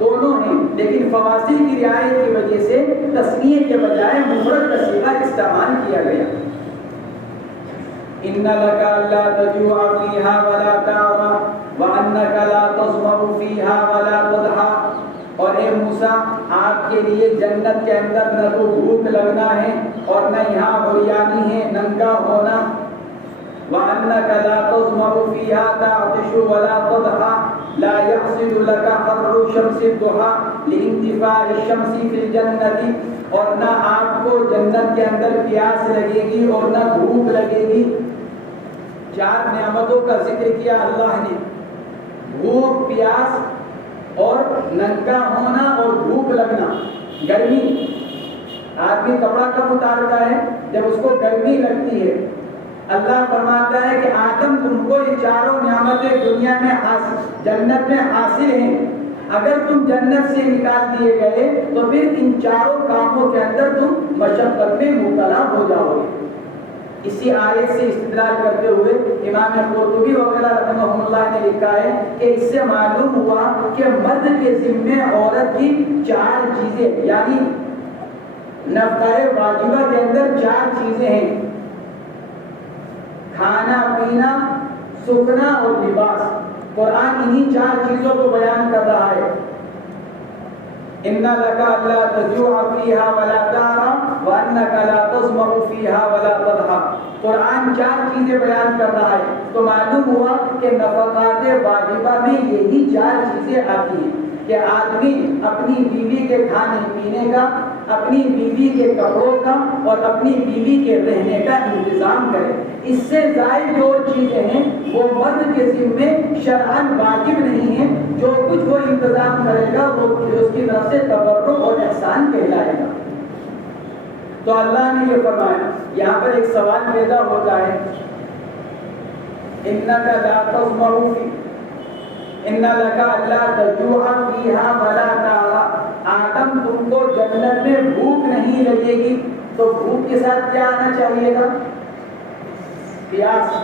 دونوں ہیں، لیکن فواصل کی رعایت کی وجہ سے تثنیہ کے بجائے مفرد کا صیغہ استعمال کیا گیا۔ إِنَّ لَكَ أَلَّا تَجُوعَ فِيهَا وَلَا تَعْرَىٰ وَأَنَّكَ لَا تَظْمَأُ فِيهَا وَلَا تَضْحَىٰ، اور اے موسیٰ، آپ کے لیے جنت کے اندر نہ تو بھوک لگنا ہے اور نہ یہاں عریانی ہے، ننگا ہونا۔ وَأَنَّكَ لَا تَظْمَأُ فِيهَا تَعْطِشُ وَلَا تَضْحَىٰ لَا يَحْصِلُ لَكَ حَرُّ شَمْسِ الضُّحَىٰ لِانْتِفَاعِ الشَّمْسِ فِي الْجَنَّةِ، اور نہ آپ کو جنت کے اندر پیاس لگے گی اور نہ بھوک لگے گی۔ چار نعمتوں کا ذکر کیا اللہ نے، بھوک، پیاس اور ننگا ہونا اور بھوک لگنا۔ گرمی، آدمی کپڑا کب اتارتا ہے؟ جب اس کو گرمی لگتی ہے۔ اللہ فرماتا ہے کہ آدم تم کو یہ چاروں نعمتیں دنیا میں جنت میں حاصل ہیں، اگر تم جنت سے نکال دیے گئے تو پھر ان چاروں کاموں کے اندر تم مشقت میں مبتلا ہو جاؤ گے۔ اسی آیت سے استدلال کرتے ہوئے امام قرطبی وغیرہ رحمہ اللہ نے لکھا ہے کہ اس سے معلوم ہوا کہ مرد کے ذمے عورت کی چار چیزیں، یعنی نفقہ واجبہ کے اندر چار چیزیں ہیں، کھانا پینا، سکنا اور لباس۔ قرآن انہی چار چیزوں کو بیان کر رہا ہے۔ ان لك الا تجوع فيها ولا تعرى وانك لا تظمأ فيها ولا تضحى. قرآن 4 چیزیں بیان کر رہا ہے تو معلوم ہوا کہ نفقات واجبہ میں یہی 4 چیزیں آتی ہیں کہ آدمی اپنی بیوی کے کھانے پینے کا، اپنی بیوی کے کپڑوں کا اور اپنی بیوی کے رہنے کا انتظام کرے. اس سے زائد جو چیزیں ہیں وہ مرد کے ذمے شرعاً واجب نہیں ہیں. جو کچھ وہ انتظام کرے گا وہ اس کی طرف سے تبرع اور احسان کہلائے گا. تو اللہ نے یہ فرمایا. یہاں پر ایک سوال پیدا ہوتا ہے، انک لا تظمأ ان لک الا تجوع فیہا ولا تعری. آدم تم کو جنت میں بھوک نہیں لگے گی تو بھوک کے ساتھ کیا آنا چاہیے گا؟ پیاس.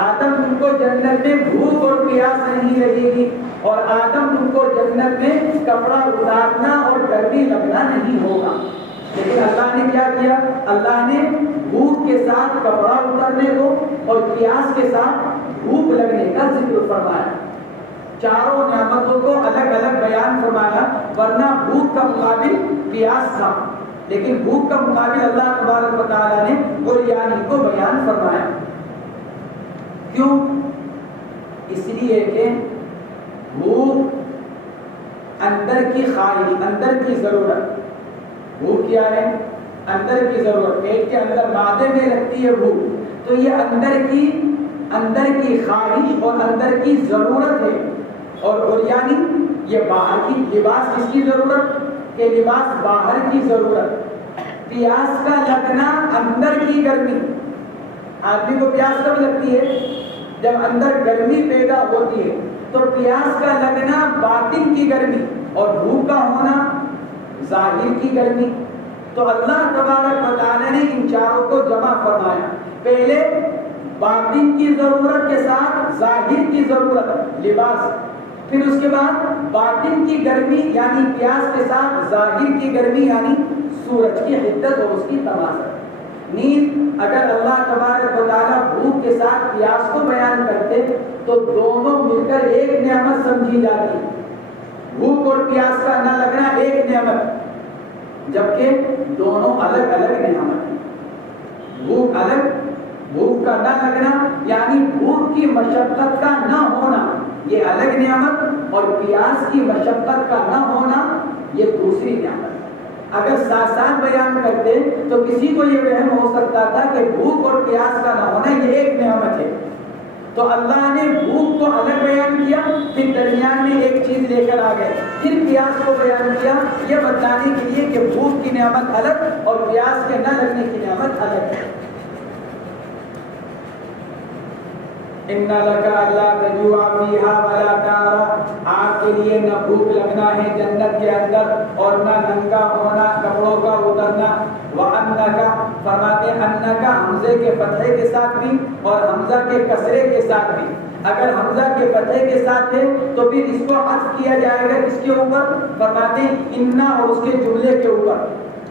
آدم تم کو جنت میں بھوک اور پیاس نہیں لگے گی اور آدم تم کو جنت میں کپڑا اتارنا اور گرمی لگنا نہیں ہوگا. لیکن اللہ نے کیا کیا؟ اللہ نے بھوک کے ساتھ کپڑا اترنے کو اور پیاس کے ساتھ بھوک لگنے کا ذکر فرمایا. چاروں نعمتوں کو الگ الگ بیان فرمایا، ورنہ بھوک کا مقابل پیاس تھا، لیکن بھوک کا مقابل اللہ تبارک و تعالیٰ نے عریانی کو بیان فرمایا. کیوں؟ اس لیے کہ بھوک اندر کی خواہش، اندر کی ضرورت. بھوک کیا ہے؟ اندر کی ضرورت. پیٹ کے اندر معدے میں لگتی ہے بھوک، تو یہ اندر کی خواہش اور اندر کی ضرورت ہے. اور عریانی یہ باہر کی لباس کس کی ضرورت؟ کہ لباس باہر کی ضرورت. پیاس کا لگنا اندر کی گرمی. آدمی کو پیاس کب لگتی ہے؟ جب اندر گرمی پیدا ہوتی ہے. تو پیاس کا لگنا باطن کی گرمی اور بھوک کا ہونا ظاہر کی گرمی. تو اللہ تبارک و تعالی نے ان چاروں کو جمع فرمایا. پہلے باطن کی ضرورت کے ساتھ ظاہر کی ضرورت لباس، پھر اس کے بعد باطن کی گرمی یعنی پیاس کے ساتھ ظاہر کی گرمی یعنی سورج کی حدت اور اس کی تماشا. نیند اگر اللہ تبارک و تعالیٰ بھوک کے ساتھ پیاس کو بیان کرتے تو دونوں مل کر ایک نعمت سمجھی جاتی. بھوک اور پیاس کا نہ لگنا ایک نعمت، جبکہ دونوں الگ الگ نعمت ہیں. بھوک الگ، بھوک کا نہ لگنا یعنی بھوک کی مشقت کا نہ ہونا یہ الگ نعمت، اور پیاس کی مشقت کا نہ ہونا یہ دوسری نعمت. اگر ساتھ ساتھ بیان کرتے تو کسی کو یہ وہم ہو سکتا تھا کہ بھوک اور پیاس کا نہ ہونا یہ ایک نعمت ہے. تو اللہ نے بھوک کو الگ بیان کیا، پھر درمیان میں ایک چیز لے کر آ گئے، پھر پیاس کو بیان کیا، یہ بتانے کے لیے کہ بھوک کی نعمت الگ اور پیاس کے نہ لگنے کی نعمت الگ ہے. ان لک الا تجوع فیہا ولا تعری. آپ کے لیے نہ بھوک لگنا ہے جنت کے اندر اور نہ ننگا ہونا، کپڑوں کا اترنا. وانک فرماتے انک حمزے کے فتحے کے ساتھ بھی اور حمزہ کے کسرے کے ساتھ بھی. اگر حمزہ کے فتحے کے ساتھ ہے تو پھر اس کو عطف کیا جائے گا کس کے اوپر؟ فرماتے ہیں انا اور اس کے جملے کے اوپر.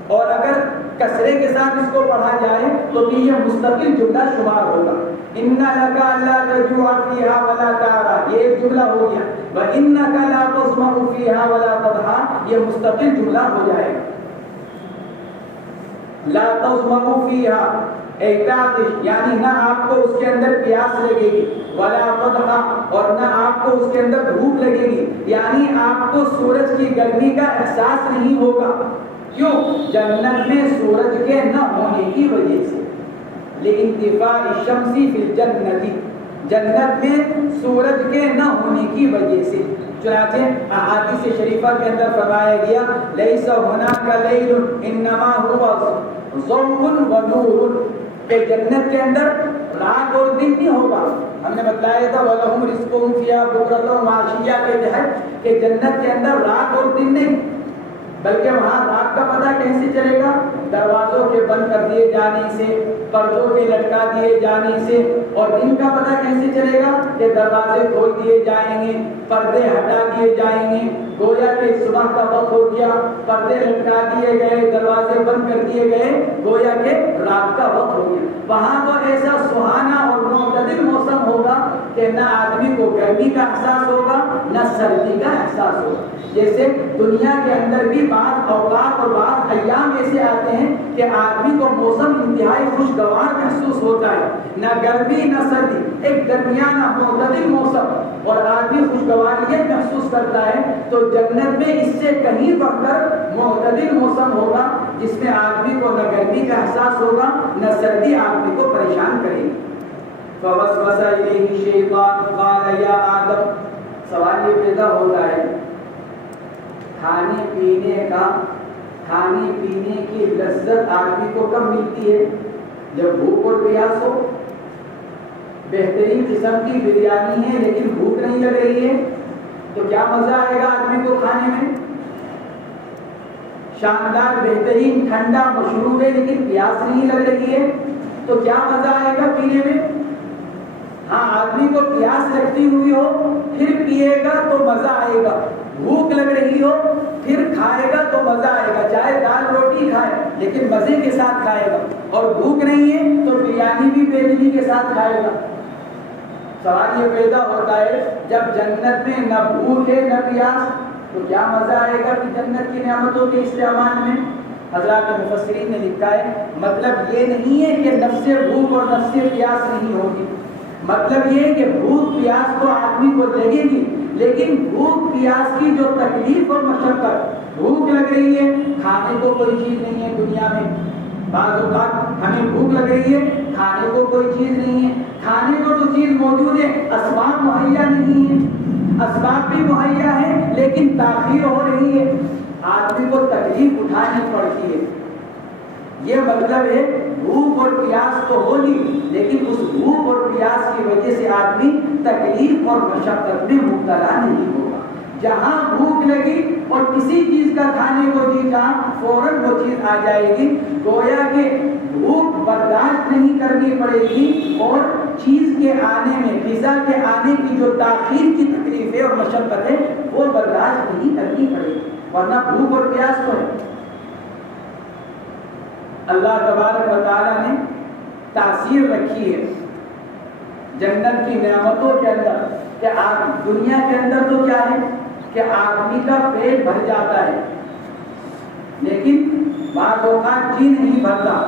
اور اگر کسرے کے ساتھ اس کو پڑھا جائے تو پھر یہ مستقل جملہ شمار ہوگا. اِنَّ لَكَ أَلَّا تَجُوعَ فِيهَا وَلَا تَعْرَىٰ یہ ایک جملہ ہو گیا. وَإِنَّكَ لَا تَظْمَأُ فِيهَا وَلَا تَضْحَىٰ یہ مستقل جملہ ہو جائے گا. لا تظمأ فیہا اعتاقش یعنی نہ آپ کو اس کے اندر پیاس لگے گی، ولا تضحا اور نہ آپ کو اس کے اندر بھوک لگے گی، یعنی آپ کو سورج کی گرمی کا احساس نہیں ہوگا. کیوں؟ جنت میں سورج کے نہ ہونے کی وجہ سے. لانتفاء الشمس فی الجنت جنت میں سورج کے نہ ہونے کی وجہ سے. چنانچہ احادیث شریفہ کے اندر فرمایا گیا لیس هناک لیل انما هو ضوء و نور کہ جنت کے اندر رات اور دن نہیں ہوگا. ہم نے بتلایا تھا وَلَهُمْ رِزْقُهُمْ فِيهَا بُكْرَةً وَعَشِيًّا کے تحت کہ جنت کے اندر رات اور دن نہیں، بلکہ وہاں رات کا پتہ کیسے چلے گا؟ دروازوں کے بند کر دیے جانے سے، پردوں کے لٹکا دیے جانے سے. اور دن کا پتہ کیسے چلے گا؟ کہ دروازے کھول دیے جائیں گے، پردے ہٹا دیے جائیں گے. گویا کہ صبح کا وقت ہو گیا، پردے لٹکا دیے گئے، دروازے بند کر دیے گئے، گویا کہ رات کا وقت ہو گیا. وہاں تو ایسا سہانا اور معتدل معتدل موسم ہوگا کہ نہ آدمی کو گرمی کا احساس ہوگا نہ سردی کا احساس ہوگا. جیسے دنیا کے اندر بھی بعض اوقات اور بعض ایام ایسے آتے ہیں کہ آدمی کو موسم انتہائی خوشگوار محسوس ہوتا ہے, نہ گرمی نہ سردی, ایک درمیانہ معتدل موسم اور آدمی خوشگواریت محسوس کرتا ہے. تو جنت میں اس سے کہیں بڑھ کر معتدل موسم ہوگا جس میں آدمی کو نہ گرمی کا احساس ہوگا نہ سردی آدمی کو پریشان کرے گی. فوسوس الیہ الشیطان قال یا آدم, سوال یہ پیدا ہوتا ہے کھانے پینے کی لذت آدمی کو کب ملتی ہے؟ جب بھوک اور پیاس ہو. بہترین قسم کی بریانی ہے لیکن بھوک نہیں لگ رہی ہے تو کیا مزہ آئے گا آدمی کو کھانے میں؟ شاندار بہترین ٹھنڈا مشروب ہے لیکن پیاس نہیں لگ رہی ہے تو کیا مزہ آئے گا پینے میں؟ ہاں, آدمی کو پیاس لگتی ہوئی ہو پھر پیے گا تو مزہ آئے گا, بھوک لگ رہی ہو پھر کھائے گا تو مزہ آئے گا. چاہے دال روٹی کھائے لیکن مزے کے ساتھ کھائے گا, اور بھوک نہیں ہے تو بریانی بھی بے دلی کے ساتھ کھائے گا. سوال یہ پیدا ہوتا ہے جب جنت میں نہ بھوک ہے نہ پیاس تو کیا مزہ آئے گا کہ جنت کی نعمتوں کے استعمال میں؟ حضرات مفسرین نے لکھا ہے مطلب یہ نہیں ہے کہ نفس بھوک اور نفس پیاس نہیں ہوگی, مطلب یہ ہے کہ بھوک پیاس تو آدمی کو لگے گی لیکن بھوک پیاس کی جو تکلیف اور مشقت, بھوک لگ رہی ہے کھانے کو کوئی چیز نہیں ہے دنیا میں, بعض اوقات ہمیں بھوک لگ رہی ہے کھانے کو کوئی چیز نہیں ہے, کھانے کو جو چیز موجود ہے اسباب مہیا نہیں ہے, اسباب بھی مہیا ہے لیکن تاخیر ہو رہی ہے, آدمی کو تکلیف اٹھانی پڑتی ہے. یہ مطلب ہے بھوک اور پیاس تو ہوگی لیکن اس بھوک اور پیاس کی وجہ سے آدمی تکلیف اور مشقت میں مبتلا نہیں ہوگا. جہاں بھوک لگی اور کسی چیز کا کھانے کو جی چاہا فوراً وہ چیز آ جائے گی, گویا کہ بھوک برداشت نہیں کرنی پڑے گی اور چیز کے آنے میں, غذا کے آنے کی جو تاخیر کی تکلیف ہے اور مشقت ہے وہ برداشت نہیں کرنی پڑے گی, ورنہ بھوک اور پیاس تو ہے. اللہ تبارک و تعالیٰ نے تاثیر رکھی ہے جنت کی نعمتوں کے اندر کہ دنیا کے اندر تو کیا ہے کہ آدمی کا پیٹ بھر جاتا ہے لیکن بعض اوقات جی نہیں بھرتا,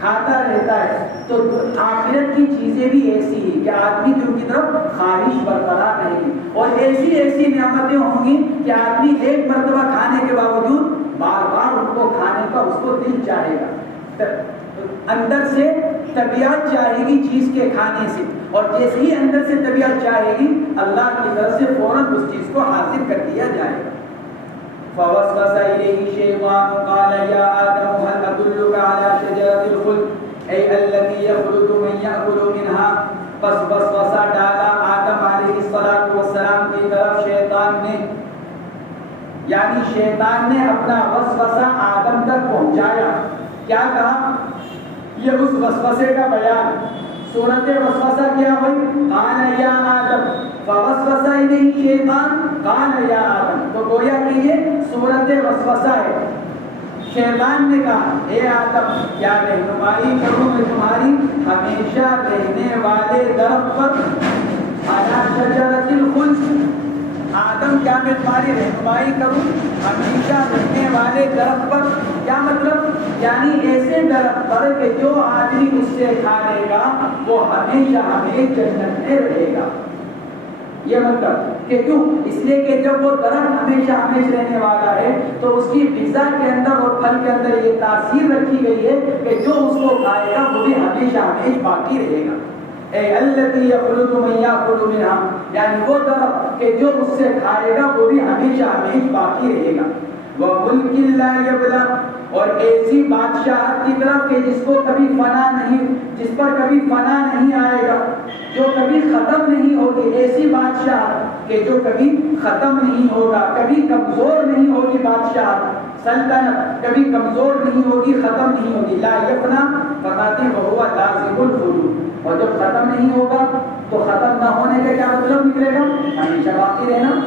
کھاتا رہتا ہے. تو آخرت کی چیزیں بھی ایسی ہیں کہ آدمی کی ان کی طرف خواہش برقرار رہے گی اور ایسی نعمتیں ہوں گی کہ آدمی ایک مرتبہ کھانے کے باوجود بار بار ان کو کھانے کا اس کو دل چاہے گا, اندر سے طبیعت چاہے گی چیز کے کھانے سے, اور جیسے ہی اندر سے طبیعت چاہے گی اللہ کی طرف سے فوراً اس چیز کو حاصل کر دیا جائے گا. فوسوس الیہ الشیطان قال یا آدم هل ادلک علی شجرۃ الخلد ای التي یخلد من یأکل منها, پس وسوسہ ڈالا آدم علیہ السلام کی طرف شیطان نے, یعنی شیطان نے اپنا وسوسہ آدم تک پہنچایا. کیا کہا؟ یہ اس وسوسے کا بیان. صورت وسوسہ کیا ہوئی؟ قال یا آدم, فوسوس الیہ الشیطان قال یا آدم. تو گویا کہ یہ صورت وسوسہ ہے. شیطان نے کہا اے آدم کیا رہنمائی کروں میں تمہاری ہمیشہ رہنے والے درخت پر, علی شجرۃ الخلد. آدم کیا میں تمہاری رہنمائی کروں ہمیشہ رہنے والے درخت پر؟ کیا مطلب؟ یعنی ایسے درخت پر کہ جو آدمی اس سے کھا لے گا وہ ہمیشہ ہمیں جنت میں رہے گا. یہ مطلب کہ کیوں؟ اس لیے کہ جب وہ درخت ہمیشہ رہنے والا ہے تو اس کی غذا کے اندر اور پھل کے اندر یہ تاثیر رکھی گئی ہے کہ جو اس کو کھائے گا وہ بھی ہمیشہ باقی رہے گا. اے الذی یخلد من یأکل منها, یعنی وہ درخت کہ جو اس سے کھائے گا وہ بھی ہمیشہ باقی رہے گا. وَمُلْكٍ لَا يَبْلَى, اور ایسی بادشاہت کی طرف کہ جس کو کبھی فنا نہیں, جس پر کبھی فنا نہیں آئے گا, جو کبھی ختم نہیں ہوگی. ایسی بادشاہت کہ جو کبھی ختم نہیں ہوگا, کبھی کمزور نہیں ہوگی. بادشاہت سلطنت کبھی کمزور نہیں ہوگی, ختم نہیں ہوگی. لا یفنا فرماتے وہو لازم الخلود, اور جب ختم نہیں ہوگا تو ختم نہ ہونے کا کیا مطلب نکلے گا؟ ہمیشہ باقی رہنا.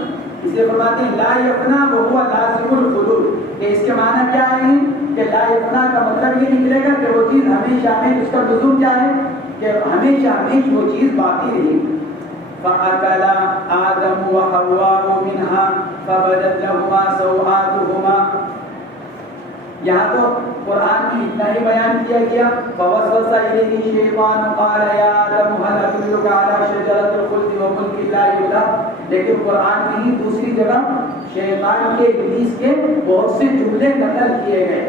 اس لیے فرماتے ہیں لا یفنا وہو لازم الخلود, کہ اس کے معنی کیا ہے کہ لا یفنا کا مطلب یہ نکلے گا کہ وہ چیز ہمیشہ میں اس کا لزوم کیا ہے کہ ہمیشہ ہمیشہ وہ چیز باقی رہی. فَأَكَلَا آدَمُ وَحَوَّاءُ مِنْهَا فَبَدَتْ لَهُمَا سَوْآتُهُمَا. یہاں تو قرآن میں اتنا ہی بیان کیا گیا فَوَسْوَسَ إِلَيْهِ الشَّيْطَانُ قَالَ يَا آدَمُ هَلْ أَدُلُّكَ عَلَى شَجَرَةِ الْخُلْدِ وَمُلْكٍ لَا يَبْلَىٰ. لیکن قرآن میں ہی دوسری جگہ شیطان کے ابلیس کے بہت سے جملے نقل کیے گئے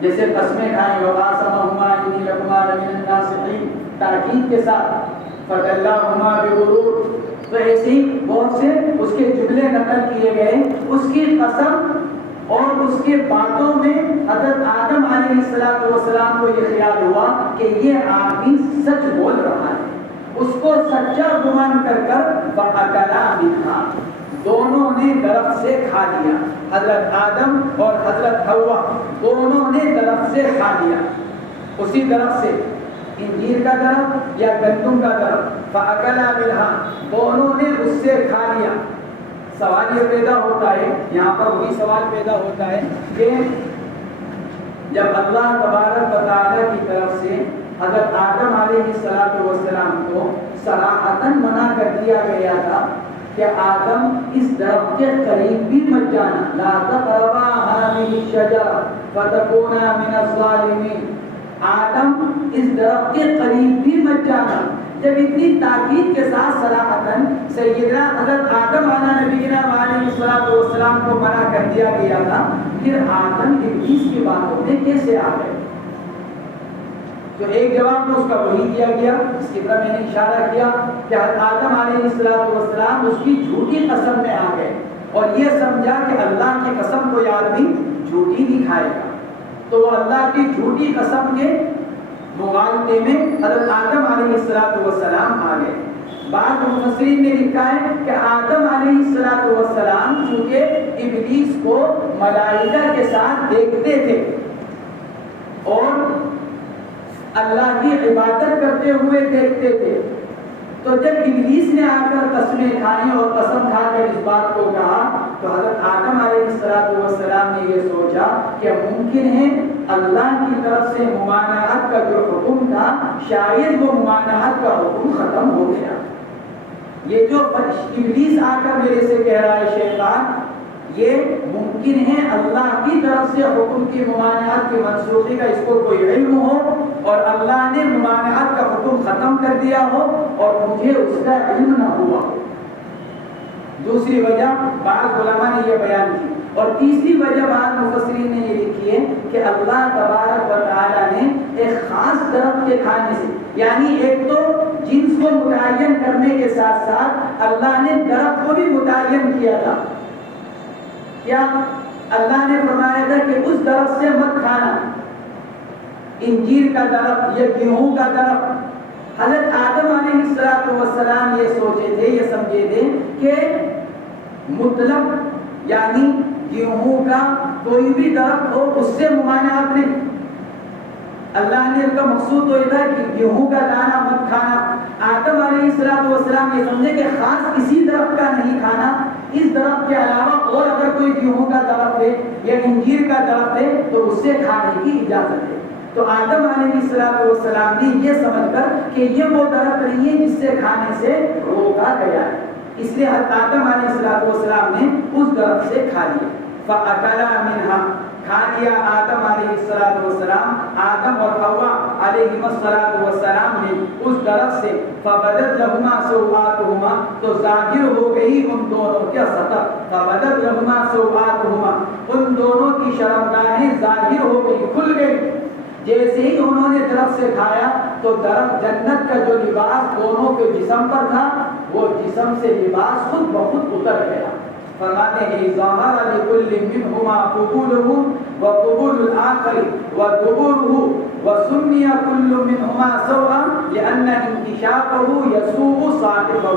جیسے قسمیں کھائیں وَقَاسَمَهُمَا إِنِّي لَكُمَا لَمِنَ النَّاصِحِينَ تاکید کے ساتھ فَدَلَّاهُمَا بِغُرُورٍ. تو ایسے ہی بہت سے اس کے جملے نقل کیے گئے. اس کی قسم اور اس کے باتوں میں حضرت آدم علیہ السلام کو یہ خیال ہوا کہ یہ آدمی سچ بول رہا ہے. اس کو سچا گمان کر فَأَكَلَا مِنْهَا دونوں نے درخت سے کھا لیا. حضرت آدم اور حضرت حوا دونوں نے درخت سے کھا لیا. اسی درخت سے انجیر کا درخت یا گندم کا درخت فَأَكَلَا مِنْهَا دونوں نے اس سے کھا لیا. سوال یہ پیدا ہوتا ہے یہاں پر وہی سوال پیدا ہوتا ہے کہ جب اللہ تبارک و تعالیٰ کی طرف سے حضرت آدم علیہ السلام کو صراحتاً منع کر دیا گیا تھا کہ آدم اس درخت کے قریب بھی مت جانا لا تقربا هذه الشجرة فتكونا من الظالمين. آدم اس درخت کے قریب بھی مت جانا. جب اتنی تاکید کے ساتھ صراحتاً سیدنا حضرت آدم علیہ السلام کو منع کر دیا گیا تھا پھر آدم ابلیس کی باتوں میں کیسے آ گئے؟ تو ایک جواب تو اس کا وہی دیا گیا اس کی طرح میں نے اشارہ کیا کہ آدم علیہ السلام اس کی جھوٹی قسم میں آ گئے اور یہ سمجھا کہ اللہ کی قسم کوئی آدمی جھوٹی نہیں کھائے گا. تو وہ اللہ کی جھوٹی قسم کے مغالطے میں حضرت آدم علیہ السلام آ گئے. بعض مفسرین نے لکھا ہے کہ آدم علیہ السلام چونکہ ابلیس کو ملائکہ کے ساتھ دیکھتے تھے اور اللہ کی عبادت کرتے ہوئے دیکھتے تھے تو جب ابلیس نے آ کر قسمیں کھائیں اور قسم کھا کر اس بات کو کہا تو حضرت آدم علیہ السلام نے یہ سوچا کہ ممکن ہے اللہ کی طرف سے ممانعت کا جو حکم تھا شاید وہ ممانعت کا حکم ختم ہو گیا. یہ جو ابلیس آ کر میرے سے کہہ رہا ہے شیطان یہ ممکن ہے اللہ کی طرف سے حکم کی ممانعت کی منسوخی کا اس کو کوئی علم ہو اور اللہ نے ممانعت کا حکم ختم کر دیا ہو اور مجھے اس کا علم نہ ہوا. دوسری وجہ بعض علماء نے یہ بیان کی اور تیسری وجہ بعض مفسرین نے یہ لکھی ہے کہ اللہ تبارک و تعالیٰ نے ایک خاص درخت کے کھانے سے یعنی ایک تو جنس کو متعین کرنے کے ساتھ ساتھ اللہ نے درخت کو بھی متعین کیا تھا. کیا اللہ نے فرمایا تھا کہ اس درخت سے مت کھانا انجیر کا درخت یا گیہوں کا درخت. حضرت آدم علیہ السلام یہ سوچے تھے یہ سمجھے تھے کہ مطلب یعنی گیہوں کا کوئی بھی درخت ہو اس سے ممانعت نہیں. اللہ نے ان کا مقصود تو یہ تھا کہ گیہوں کا دانہ مت کھانا. آدم علیہ السلام یہ سمجھے کہ خاص کسی درخت کا نہیں کھانا اس درخت کے علاوہ اور اگر کوئی گیہوں کا درخت ہے یا انجیر کا درخت ہے تو اس سے کھانے کی اجازت ہے. تو آدم علیہ السلام نے یہ سمجھ کر کہ یہ وہ درخت نہیں ہے جس سے کھانے سے روکا گیا ہے اس لیے آدم علیہ السلام نے اس درخت سے کھا لیا. فَأَكَلَا مِنْهَا کھا لیا آدم علیہ السلام آدم اور حوا علیہ السلام نے اس درخت سے فَبَدَتْ لَهُمَا سَوْآتُهُمَا تو ظاہر ہو گئی ان دونوں کے سطر. فَبَدَتْ لَهُمَا سَوْآتُهُمَا ان دونوں کی شرمگاہیں ظاہر ہو گئی کھل گئی. جیسے ہی انہوں نے درخت سے کھایا تو درخت جنت کا جو لباس دونوں کے جسم پر تھا وہ جسم سے لباس خود بخود اتر گیا. فرماتے ہیں ظاہر لکل منہما قبولہ وقبول الآخر ودبورہ وسمی کل منہما سوءا لأن انکشافہ یسوء صاحبہ.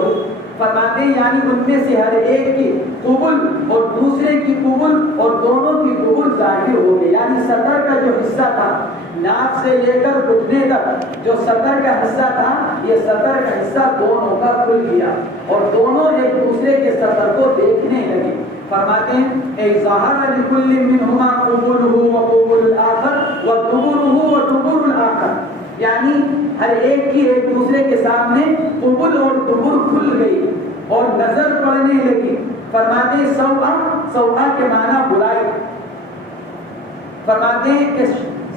فرماتے ہیں یعنی ان میں سے ہر ایک کی قبول اور دوسرے کی قبول اور دونوں کی قبول ظاہر ہو گئی. یعنی سطر کا جو حصہ تھا ناک سے لے کر گھٹنے تک جو سطر کا حصہ تھا یہ سطر کا حصہ دونوں کا کھل گیا اور دونوں ایک دوسرے کے سطر کو دیکھنے لگے. فرماتے ہیں اے ظاہر لکل منہما قبولہ وقبول الآخر ودبرہ ودبر الآخر، یعنی ہر ایک کی ایک دوسرے کے سامنے قبول اور دبر کھل گئی اور نظر پڑنے لگی۔ فرماتے ہیں سوء کے معنی برائی، فرماتے ہیں کہ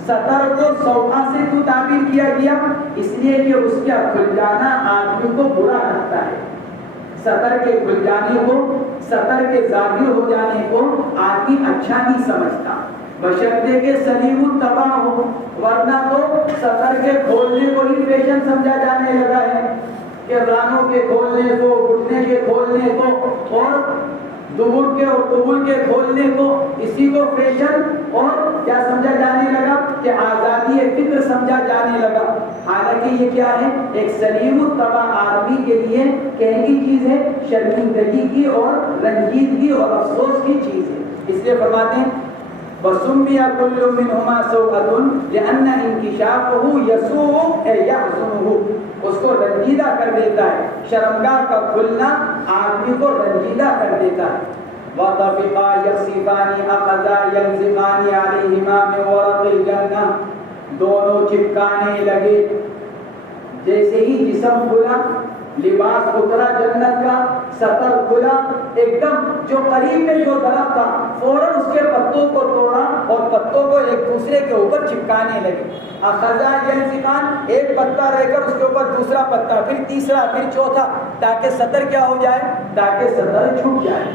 سطر کو سوء سے کیوں تعبیر کیا گیا؟ اس لیے کہ اس کا کھل جانا آدمی کو برا لگتا ہے، سطر کے کھل جانے کو، سطر کے ظاہر ہو جانے کو آدمی اچھا نہیں سمجھتا، بشرطے کے سلیم التباہ ہو، ورنہ تو سطر کے کھولنے کو ہی فیشن سمجھا جانے لگا ہے کہ رانوں کے کھولنے کو، گھٹنے کے کھولنے کو اور دبر کے اور قبول کے کھولنے کو، اسی کو فیشن اور کیا سمجھا جانے لگا کہ آزادی فکر سمجھا جانے لگا۔ حالانکہ یہ کیا ہے؟ ایک سلیم الطبع آدمی کے لیے کہنی چیز ہے، شرمندگی کی اور رنجیدگی اور افسوس کی چیز ہے۔ اس لیے فرماتے ہیں وَسُمِّيَ كُلُّ مِنْهُمَا سَوْءَةٌ لِأَنَّ انْكِشَافَهُ يَسُوءُ أَيْ يَحْزُنُهُ، اس کو رنجیدہ کر دیتا ہے، شرمگاہ کا کھلنا آدمی کو رنجیدہ کر دیتا ہے۔ وَطَفِقَا يَخْصِفَانِ أَخَذَا يَلْزِقَانِ عَلَيْهِمَا مِنْ وَرَقِ الْجَنَّةِ، دونوں چپکانے لگے، جیسے ہی جسم کھلا، لباس اترا جنت کا، سطر کھلا، ایک دم جو قریب میں جو درخت تھا فوراً اس کے پتوں کو توڑا اور پتوں کو ایک دوسرے کے اوپر چپکانے لگے۔ اخذا یلزقان، ایک پتا رہ کر اس کے اوپر دوسرا پتا، پھر تیسرا، پھر چوتھا، تاکہ سطر کیا ہو جائے؟ تاکہ سطر چھپ جائے۔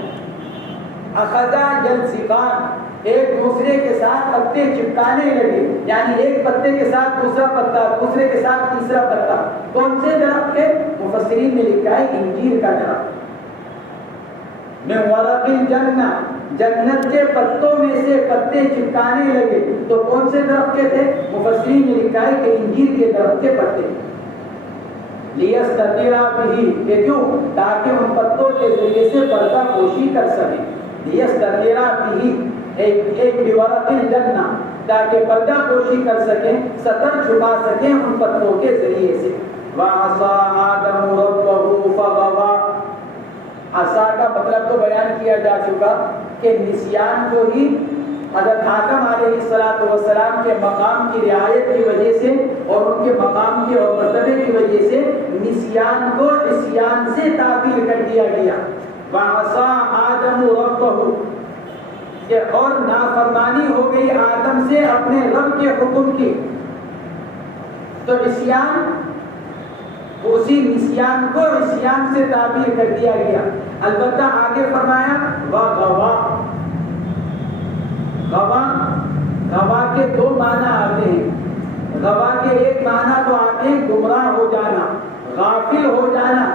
اخذا یلزقان، ایک دوسرے کے ساتھ پتے چپکانے لگے، یعنی ایک پتے کے ساتھ دوسرا پتا، دوسرے کے ساتھ تیسرا پتا۔ کون سے درخت کے؟ مفسرین نے لکھا ہے انجیر کا درخت۔ من ورق الجنہ، جنت کے پتوں میں سے پتے چپکانے لگے، تو کون سے درخت کے تھے؟ مفسرین نے لکھا ہے کہ انجیر کے درخت کے پتے۔ لیستتر بہ، کہ کیوں؟ تاکہ ان پتوں کے ذریعے سے پردہ پوشی کر سکیں۔ لیستتر بہ، ایک بورق الجنہ، تاکہ پردہ پوشی کر سکیں، سطر چھپا سکیں ان پتوں کے ذریعے سے۔ وَعَصَىٰ آدَمُ رَبَّهُ فَغَوَىٰ، عصا کا مطلب تو بیان کیا جا چکا کہ نسیان کو ہی حضرت آدم علیہ السلام کے مقام کی رعایت کی وجہ سے اور ان کے مقام کے اور مرتبے کی وجہ سے نسیان کو عصیان سے تعبیر کر دیا گیا۔ وَعَصَىٰ آدَمُ رَبَّهُ، کہ اور نافرمانی ہو گئی آدم سے اپنے رب کے حکم کی، تو عصیان، اسی نسیان کو عصیان سے تعبیر کر دیا گیا۔ البتہ آگے فرمایا وَغَوَىٰ، غوا کے دو معنی آتے ہیں۔ غوا کے ایک معنی تو آتے ہیں گمراہ ہو جانا، غافل ہو جانا،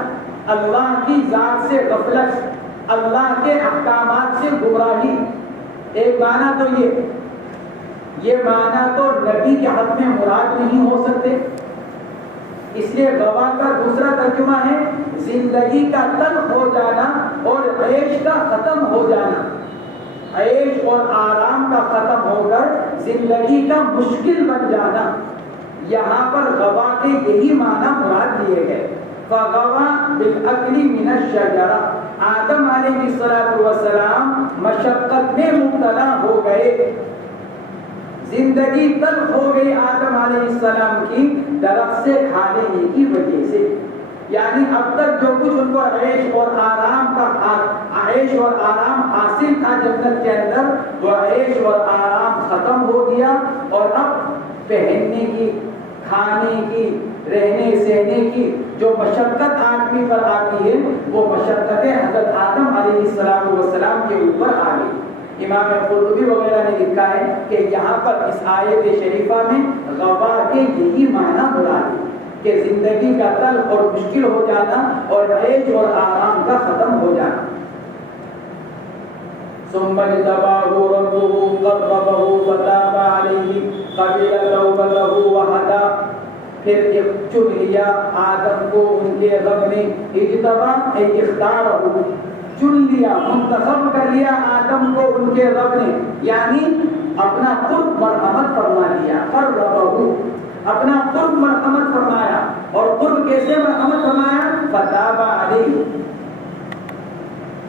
اللہ کی ذات سے غفلت، اللہ کے احکامات سے گمراہی، ایک معنی تو یہ معنی تو نبی کے حق میں مراد نہیں ہو سکتے، اس لیے غوا کا دوسرا ترجمہ ہے زندگی کا تلخ ہو جانا اور عیش کا ختم ہو جانا، عیش اور آرام کا ختم ہو کر زندگی کا مشکل بن جانا۔ یہاں پر غوا کے یہی معنی مراد لیے گئے۔ فَغَوَىٰ بِالْأَكْلِ مِنَ الشَّجَرَةِ، آدم علیہ السلام مشقت میں مبتلا ہو گئے، زندگی تلخ ہو گئی آدم علیہ السلام کی درخت سے کھانے کی وجہ سے، یعنی اب تک جو کچھ ان کو عیش اور آرام حاصل تھا جنت کے اندر، وہ عیش اور آرام ختم ہو گیا، اور اب پہننے کی، کھانے کی، رہنے سہنے کی جو مشقت آدمی پر آتی ہے، وہ مشقتیں حضرت آدم علیہ السلام کے اوپر آ گئی۔ امام قرطبی وغیرہ نے لکھا ہے کہ یہاں پر اس آیت شریفہ میں غوا کے یہی معنی مراد ہے کہ زندگی کا تلخ اور مشکل ہو جانا اور عیش اور آرام کا ختم ہو جانا۔ ثم اجتباه ربه قربه فتاب عليه قبل توبته وهدى، پھر چن لیا آدم کو ان کے رب نے، اجتبا اے اختارہ، چن لیا، منتخب کر لیا آدم کو ان کے رب نے، یعنی اپنا قرب مرحمت فرما لیا، قربہ، اپنا قرب مرحمت فرمایا، اور قرب کیسے مرحمت فرمایا؟ فتاب علیہ،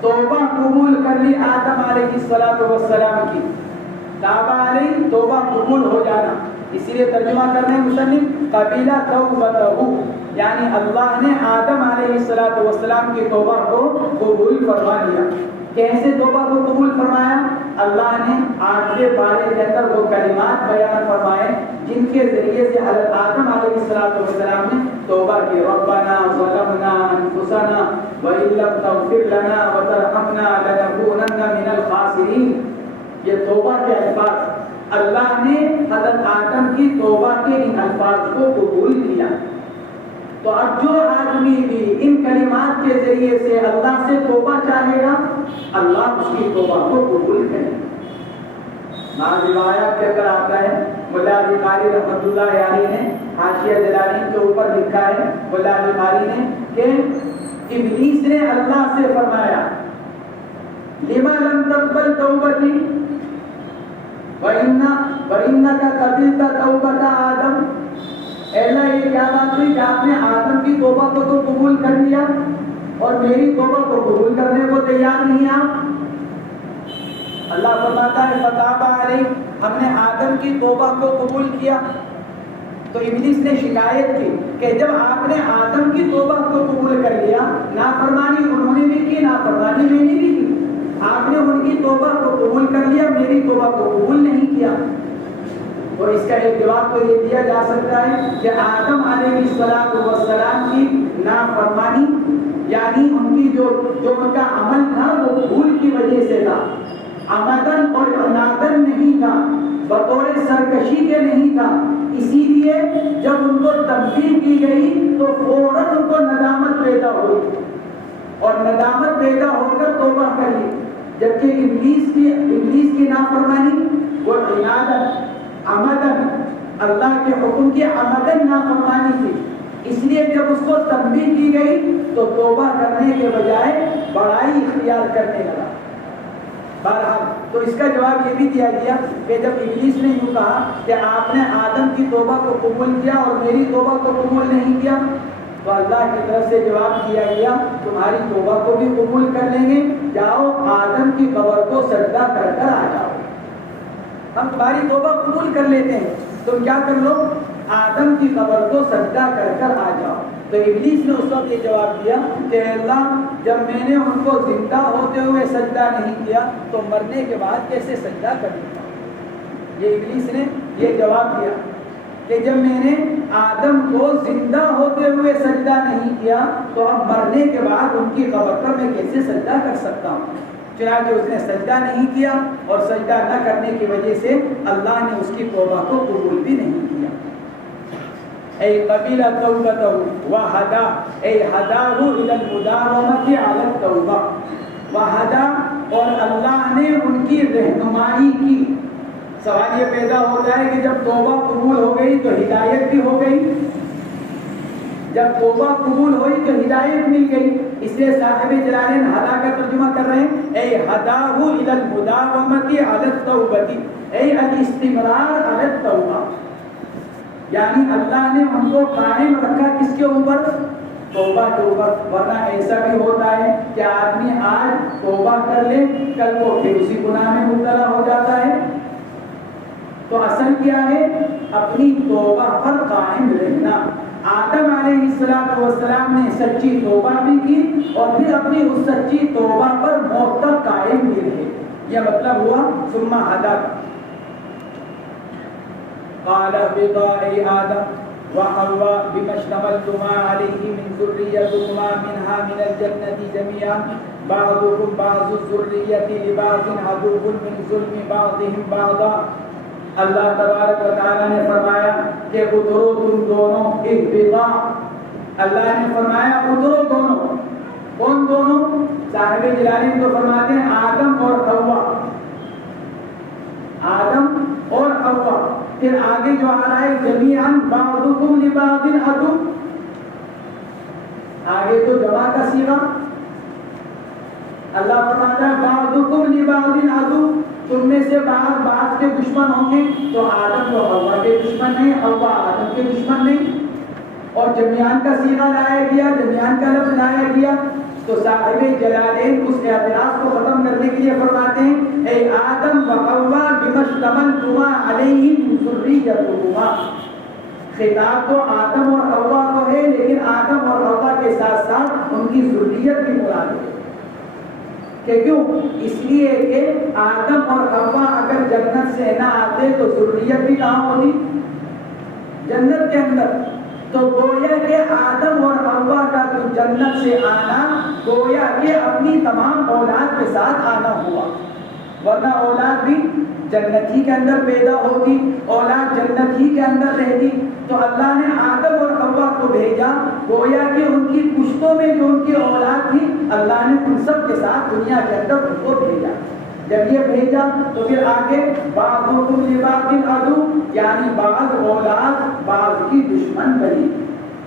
تو توبہ قبول کر لی آدم علیہ السلام کی، تاب علیہ توبہ قبول ہو جانا، اسی لیے ترجمہ کرنے مصنف قبیلہ توبتہ، یعنی اللہ نے آدم علیہ السلام کی توبہ کو قبول فرما لیا۔ کیسے توبہ کو قبول فرمایا؟ اللہ نے 8ویں پارے کے اندر وہ کلمات بیان فرمائے جن کے ذریعے سے حضرت آدم علیہ السلام نے توبہ کی، ربنا ظلمنا انفسنا وان لم تغفر لنا وترحمنا لنكونن من الخاسرین۔ یہ توبہ کے الفاظ، اللہ نے حضرت آدم کی توبہ کے ان الفاظ کو قبول کیا۔ تو اب جو آدمی بھی ان کلمات کے ذریعے سے اللہ سے توبہ چاہے گا، اللہ اس کی توبہ کو قبول کرے۔ بعض روایات کے اندر آتا ہے، ملا علی قاری رحمۃ اللہ علیہ نے حاشیہ جلالین کے اوپر لکھا ہے، ملا علی قاری نے، کہ ابلیس نے اللہ سے فرمایا لما لم تقبل توبتی وَإِنَّكَ قَبِلْتَ تَوْبَةَ آدم، اے اللہ یہ کیا بات ہوئی کہ آپ نے آدم کی توبہ کو تو قبول کر لیا اور میری توبہ کو قبول کرنے کو تیار نہیں آپ۔ اللہ فرماتا ہے فَتَابَ عَلَيْهِ، ہم نے آدم کی توبہ کو قبول کیا۔ تو ابلیس نے شکایت کی کہ جب آپ نے آدم کی توبہ کو قبول کر لیا، نافرمانی انہوں نے بھی کی، نافرمانی میں نے بھی کی، آپ نے ان کی توبہ کو قبول کر لیا، میری توبہ کو قبول نہیں کیا۔ اور اس کا ایک جواب تو یہ دیا جا سکتا ہے کہ آدم علیہ السلام کی نافرمانی، یعنی ان کی جو ان کا عمل تھا وہ بھول کی وجہ سے تھا، عمدن اور عنادن نہیں تھا، بطور سرکشی کے نہیں تھا۔ اسی لیے جب ان کو تنبیہ کی گئی تو فوراً ان کو ندامت پیدا ہوئی اور ندامت پیدا ہو کر توبہ کر لی، جبکہ ابلیس کی نافرمانی وہ عنادن عمدن، اللہ کے حکم کی عمدن نافرمانی تھی، اس لیے جب اس کو تنبیہ کی گئی تو توبہ کرنے کے بجائے بڑائی اختیار کرنے لگا۔ بہرحال تو اس کا جواب یہ بھی دیا گیا کہ جب ابلیس نے یوں کہا کہ آپ نے آدم کی توبہ کو قبول کیا اور میری توبہ کو قبول نہیں کیا، تو اللہ کی طرف سے جواب دیا گیا تمہاری توبہ کو بھی قبول کر لیں گے، جاؤ آدم کی قبر کو سجدہ کر کر آ جاؤ، ہم تمہاری توبہ قبول کر لیتے ہیں، تم کیا کر لو، آدم کی قبر کو سجدہ کر کر آ جاؤ۔ تو ابلیس نے اس وقت یہ جواب دیا کہ اللہ جب میں نے ان کو زندہ ہوتے ہوئے سجدہ نہیں کیا تو مرنے کے بعد کیسے سجدہ کر لیتا ہوں۔ یہ ابلیس نے یہ جواب دیا کہ جب میں نے آدم کو زندہ ہوتے ہوئے سجدہ نہیں کیا تو اب مرنے کے بعد ان کی قبر پر میں کیسے سجدہ کر سکتا ہوں۔ چنانچہ اس نے سجدہ نہیں کیا اور سجدہ نہ کرنے کی وجہ سے اللہ نے اس کی توبہ کو قبول بھی نہیں کیا۔ اے قبیلہ توبتہ وہدا، اے ہداہ الی المداومۃ علی التوبہ، وہدا اور اللہ نے ان کی رہنمائی کی۔ سوال یہ پیدا ہوتا ہے کہ جب توبہ قبول ہو گئی تو ہدایت بھی ہو گئی، جب توبہ قبول ہوئی تو ہدایت مل گئی، اس لیے صاحب جلالین ہدا کا ترجمہ کر رہے ہیں اے ہداہ الی المداومۃ علی التوبۃ، اے الاستمرار علی التوبہ، یعنی اللہ نے ان کو قائم رکھا کس کے اوپر، توبہ کے اوپر۔ ورنہ ایسا بھی ہوتا ہے کہ آدمی آج توبہ کر لے کل کو پھر اسی گناہ میں مبتلا ہو جاتا ہے۔ تو اصل کیا ہے، اپنی توبہ پر قائم رہنا۔ آدم علیہ السلام نے سچی توبہ بھی کی اور پھر اپنی اس سچی توبہ پر موت تک قائم بھی رہے، یہ مطلب ہوا ثم ہدا کا۔ قال اهبطا اے آدم وحواء بما اشتملتما عليه من ذريتكما منها من الجنة جميعا بعضكم بعض الذرية لبعض عدو من ظلم بعضهم بعضا۔ اللہ تبارک و تعالی نے فرمایا کہ اترو تم دونوں، اهبطا، اللہ نے فرمایا اترو دونوں۔ کون دونوں؟ صاحب جلالین تو فرماتے ہیں آدم اور حوا، آدم اور حوا۔ پھر آگے جو آ رہا ہے جمیعاً بعضکم لبعض عدو، آگے تو جمع کا صیغہ، اللہ فرماتا ہے بعضکم لبعض عدو، تم میں سے بعض کے دشمن ہوں گے، تو آدم و حوا کے دشمن نہیں، حوا آدم کے دشمن نہیں۔ اور جمیعاً کا صیغہ لایا گیا، جمیعاً کا لفظ لایا گیا، تو صاحب جلالین اس اعتراض کو ختم کرنے کے لیے فرماتے ہیں اے آدم و حوا بما اشتملتما علیہ من ذریتہما، خطاب تو آدم اور حوا کو ہے، لیکن آدم اور حوا کے ساتھ ساتھ ان کی ذریت بھی مراد ہے۔ کہ کیوں؟ اس لیے کہ آدم اور حوا اگر جنت سے نہ آتے تو ذریت بھی کہاں ہوتی؟ جنت کے اندر۔ تو گویا کہ آدم اور حوا کا تو جنت سے آنا گویا کہ اپنی تمام اولاد کے ساتھ آنا ہوا، ورنہ اولاد بھی جنت ہی کے اندر پیدا ہوگی، اولاد جنت ہی کے اندر رہتی۔ تو اللہ نے آدم اور حوا کو بھیجا، گویا کہ ان کی پشتوں میں جو ان کی اولاد تھی اللہ نے ان سب کے ساتھ دنیا کے اندر ان کو بھیجا۔ جب یہ بھیجا تو پھر آگے بعضکم لبعض عدو، یعنی بعض اولاد بعض کی دشمن بنی۔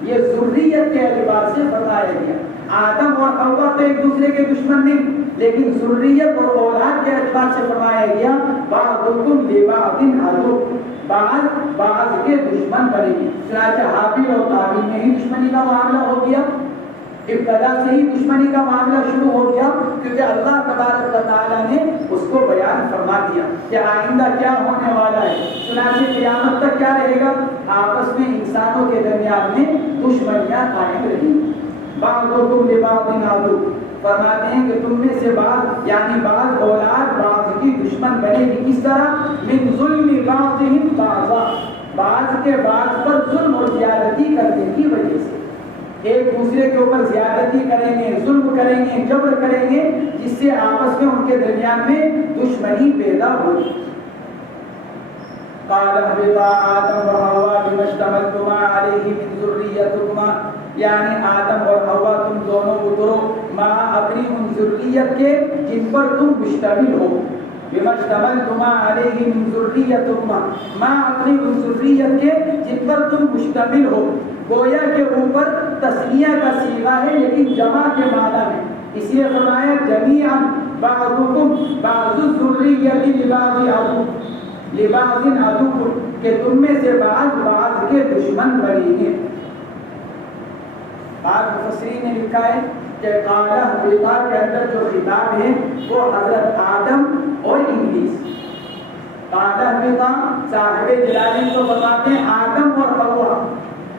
یہ ذریت کے اعتبار سے بتایا گیا۔ آدم اور حوا تو ایک دوسرے کے دشمن نہیں، لیکن ذریت اور اولاد کے اعتبار سے فرمایا گیا بعضکم لبعض عدو، بعض کے دشمن بنے گی۔ چنانچہ حابیل اور قابیل میں ہی دشمنی کا معاملہ ہو گیا، ابتدا سے ہی دشمنی کا معاملہ شروع ہو گیا، کیونکہ اللہ تبارک و تعالیٰ نے اس کو بیان فرما دیا کہ آئندہ کیا ہونے والا ہے۔ چنانچہ قیامت تک کیا رہے گا؟ آپس میں انسانوں کے درمیان میں دشمنیاں قائم رہیں۔ بعضکم لبعض عدو، فرماتے ہیں کہ تم میں سے بعض یعنی بعض اولاد بعض کی دشمن بنے گی۔ کس طرح؟ من ظلم بعضهم بعضا، بعض کے بعض پر ظلم اور زیادتی کرنے کی وجہ سے ایک دوسرے کے اوپر زیادتی کریں گے، ظلم کریں گے، جبر کریں گے، جس سے آپس میں ان کے درمیان میں دشمنی پیدا ہوگی۔ قال اهبطا آدم و حوا بما اشتملتما علیہ من ذریتکما، یعنی آدم اور حوا تم دونوں اترو ماں اپنی ان ذریت کے جن پر تم مشتمل ہو، بما اشتملتما علیہ من ذریتکما، ماں اپنی ان ذریت کے جن پر تم مشتمل ہو۔ گویا کے اوپر تسنیہ کا صیغہ ہے لیکن جمع کے معنی میں، اس لیے فرمایا جمیعا بعضکم بعض الذریۃ لبعض عدو، لبعض عدو، کہ تم میں سے بعض کے دشمن بنیں گے۔ بعض مفسرین نے لکھا ہے کہ قال اهبطا کے اندر جو خطاب ہے وہ حضرت آدم اور ابلیس۔ قال اهبطا صاحب جلالین کو فرماتے ہیں آدم اور حوا،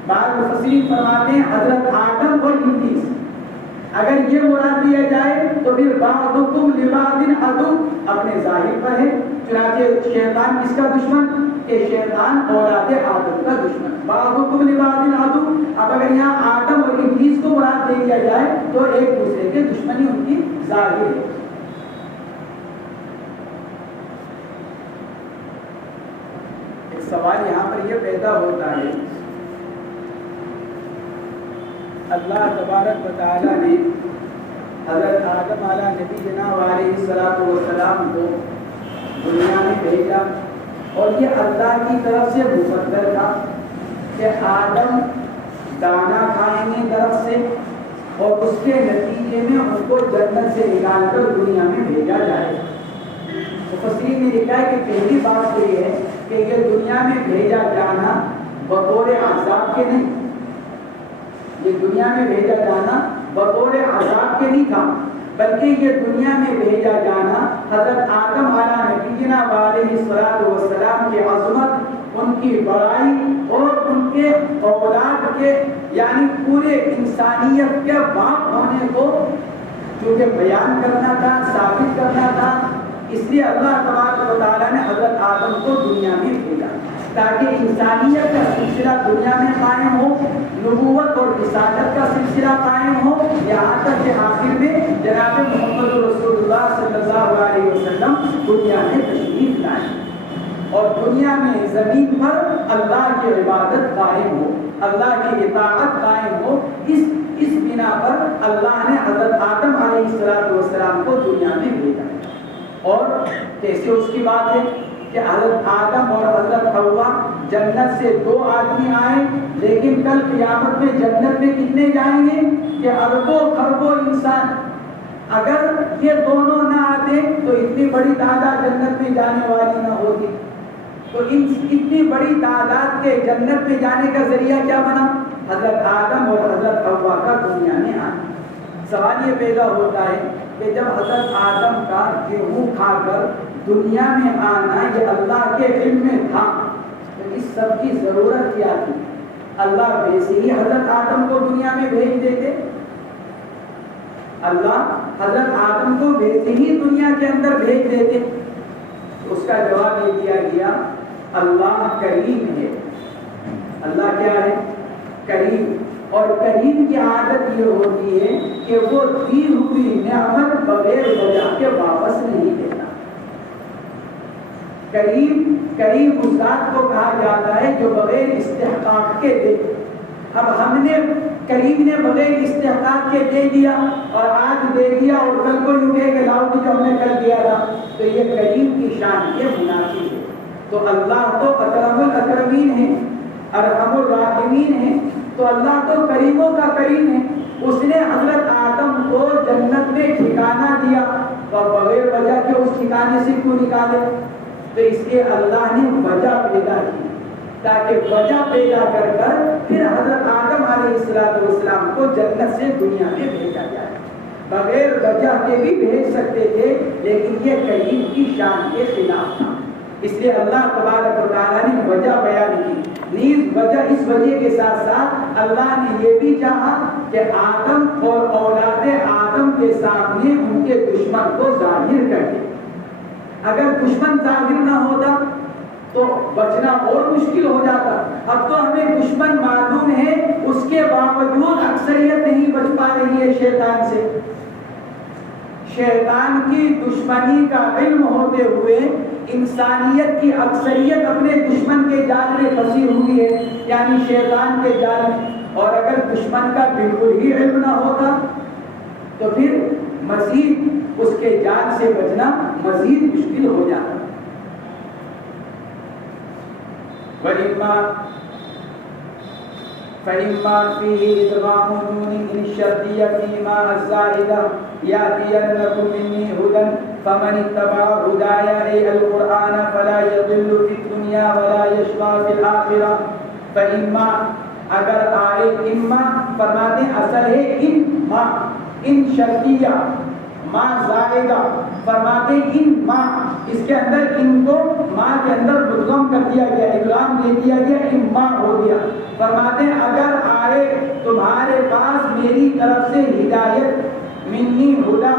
بعض مفسرین فرماتے ہیں حضرت آدم اور ابلیس۔ اگر یہ مراد دیا جائے تو پھر بعضکم لبعض عدو اپنے ظاہر پر ہے، چنانچہ شیطان کس کا دشمن؟ کہ شیطان اولاد آدم کا دشمن۔ بعضکم لبعض عدو، اب اگر یہاں آدم اور ابلیس کو مراد دے دیا جائے تو ایک دوسرے کے دشمنی ان کی ظاہر ہے۔ ایک سوال یہاں پر یہ پیدا ہوتا ہے، اللہ تبارک و تعالیٰ نے حضرت آدم علیہ نبی جناب علیہ السلام کو دنیا میں بھیجا، اور یہ اللہ کی طرف سے مقدر تھا کہ آدم دانا کھائیں گے درخت سے، اور اس کے نتیجے میں ان کو جنت سے نکال کر دنیا میں بھیجا جائے۔ مفسرین نے لکھا ہے کہ پہلی بات تو یہ ہے کہ یہ دنیا میں بھیجا جانا بطور عذاب کے نہیں، یہ دنیا میں بھیجا جانا بطور عذاب کے نہیں تھا، بلکہ یہ دنیا میں بھیجا جانا حضرت آدم علیہ نبینا علیہ السلام کی عظمت، ان کی بڑائی اور ان کے اولاد کے یعنی پورے انسانیت کے باپ ہونے کو چونکہ بیان کرنا تھا، ثابت کرنا تھا، اس لیے اللہ تبارک و تعالیٰ نے حضرت آدم کو دنیا میں بھیجا تاکہ انسانیت کا سلسلہ دنیا میں قائم ہو، نبوت اور رسالت کا سلسلہ قائم ہو، یہاں تک کہ آخر میں جناب محمد رسول اللہ صلی اللہ علیہ وسلم دنیا میں تشریف لائیں اور دنیا میں زمین پر اللہ کی عبادت قائم ہو، اللہ کی اطاعت قائم ہو۔ اس بنا پر اللہ نے حضرت آدم علیہ السلام کو دنیا میں بھیجا۔ اور کیسے اس کی بات ہے کہ حضرت آدم اور حضرت حوا جنت سے دو آدمی آئے، لیکن کل قیامت میں جنت میں کتنے جائیں گے کہ اربوں خربوں انسان۔ اگر یہ دونوں نہ آتے تو اتنی بڑی تعداد جنت میں جانے والی نہ ہوتی۔ تو اتنی بڑی تعداد کے جنت میں جانے کا ذریعہ کیا بنا؟ حضرت آدم اور حضرت حوا کا دنیا میں آنا۔ سوال یہ پیدا ہوتا ہے کہ جب حضرت آدم کا گیہوں کھا کر دنیا میں آنا یہ اللہ کے علم میں تھا تو اس سب کی ضرورت کیا تھی؟ اللہ ویسے ہی حضرت آدم کو دنیا میں بھیج دیتے، اللہ حضرت آدم کو ویسے ہی دنیا کے اندر بھیج دیتے۔ اس کا جواب یہ دیا گیا اللہ کریم ہے۔ اللہ کیا ہے؟ کریم۔ اور کریم کی عادت یہ ہوتی ہے کہ وہ دی ہوئی نعمت بغیر وجہ کے واپس نہیں دیتا۔ کریم اس ذات کو کہا جاتا ہے جو بغیر استحقاق کے دے۔ اب ہم نے کریم نے بغیر استحقاق کے دے دیا اور آج دے دیا اور کل کو یوں کہے کہ لاؤ جو ہم نے کل دیا تھا، تو یہ کریم کی شان یہ منافی ہے۔ تو اللہ تو اکرم الاکرمین ہے، ارحم الراحمین ہے، تو اللہ تو کریموں کا کریم ہے۔ اس نے حضرت آدم کو جنت میں ٹھکانہ دیا اور بغیر وجہ کے اس ٹھکانے سے کیوں نکالے؟ تو اس کے اللہ نے وجہ پیدا کی تاکہ وجہ پیدا کر کر پھر حضرت آدم علیہ السلام کو جنت سے دنیا میں بھیجا جائے۔ بغیر وجہ کے بھی بھیج سکتے تھے لیکن یہ کریم کی شان کے خلاف تھا، اس لیے اللہ تبارک و تعالیٰ نے وجہ بیان کی۔ نیز وجہ اس وجہ کے ساتھ ساتھ اللہ نے یہ بھی چاہا کہ آدم اور اولاد آدم کے سامنے ان کے دشمن کو ظاہر کر دے۔ اگر دشمن ظاہر نہ ہوتا تو بچنا اور مشکل ہو جاتا۔ اب تو ہمیں دشمن معلوم ہے، اس کے باوجود اکثریت نہیں بچ پا رہی ہے شیطان سے۔ شیطان کی دشمنی کا علم ہوتے ہوئے انسانیت کی اکثریت اپنے دشمن کے جال میں پھنسی ہوئی ہے، یعنی شیطان کے جال میں۔ اور اگر دشمن کا بالکل ہی علم نہ ہوتا تو پھر مزید اس کے جال سے بچنا مزید مشکل ہو جاتا۔ فَإِمَّا فِيهِ إِدْغَامُ النُّونِ إِنِ الشَّرْطِيَّةِ فِيمَا الزَّائِدَةِ يَأْتِيَنَّكُم مِّنِّي هُدًى فَمَنِ اتَّبَعَ هُدَايَ أَيَّ الْقُرْآنَ فَلَا يَضِلُّ فِي الدُّنْيَا وَلَا يَشْقَىٰ فِي الْآخِرَةِ۔ فَإِمَّا اگر آئے، اما فرماتے ہیں اصل ہے ان ما، ان شرطیہ، ما زائدہ فرماتے ہیں ان ما، اس کے اندر ان کو ما کے اندر مدغم کر دیا گیا، ادغام دے دیا گیا، ان ما ہو گیا۔ فرماتے ہیں اگر آئے تمہارے پاس میری طرف سے ہدایت، منی ہدا،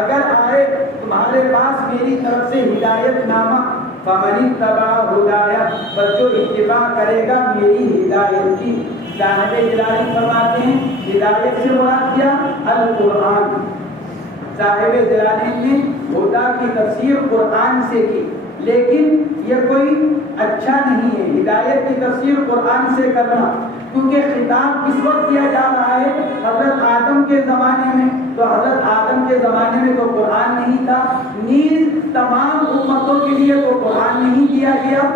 اگر آئے تمہارے پاس میری طرف سے ہدایت نامہ، فمن اتبع ہدایا، بس جو اتباع کرے گا میری ہدایت کی۔ صاحب جلالی فرماتے ہیں ہدایت سے مراد کیا؟ القرآن۔ صاحب جلالی نے ہدا کی تفسیر قرآن سے کی، لیکن یہ کوئی اچھا نہیں ہے ہدایت کی تفسیر قرآن سے کرنا، کیونکہ خطاب کس وقت کیا جا رہا ہے؟ حضرت آدم کے زمانے میں، تو حضرت آدم کے زمانے میں تو قرآن نہیں تھا، نیز تمام امتوں کے لیے تو قرآن نہیں دیا گیا۔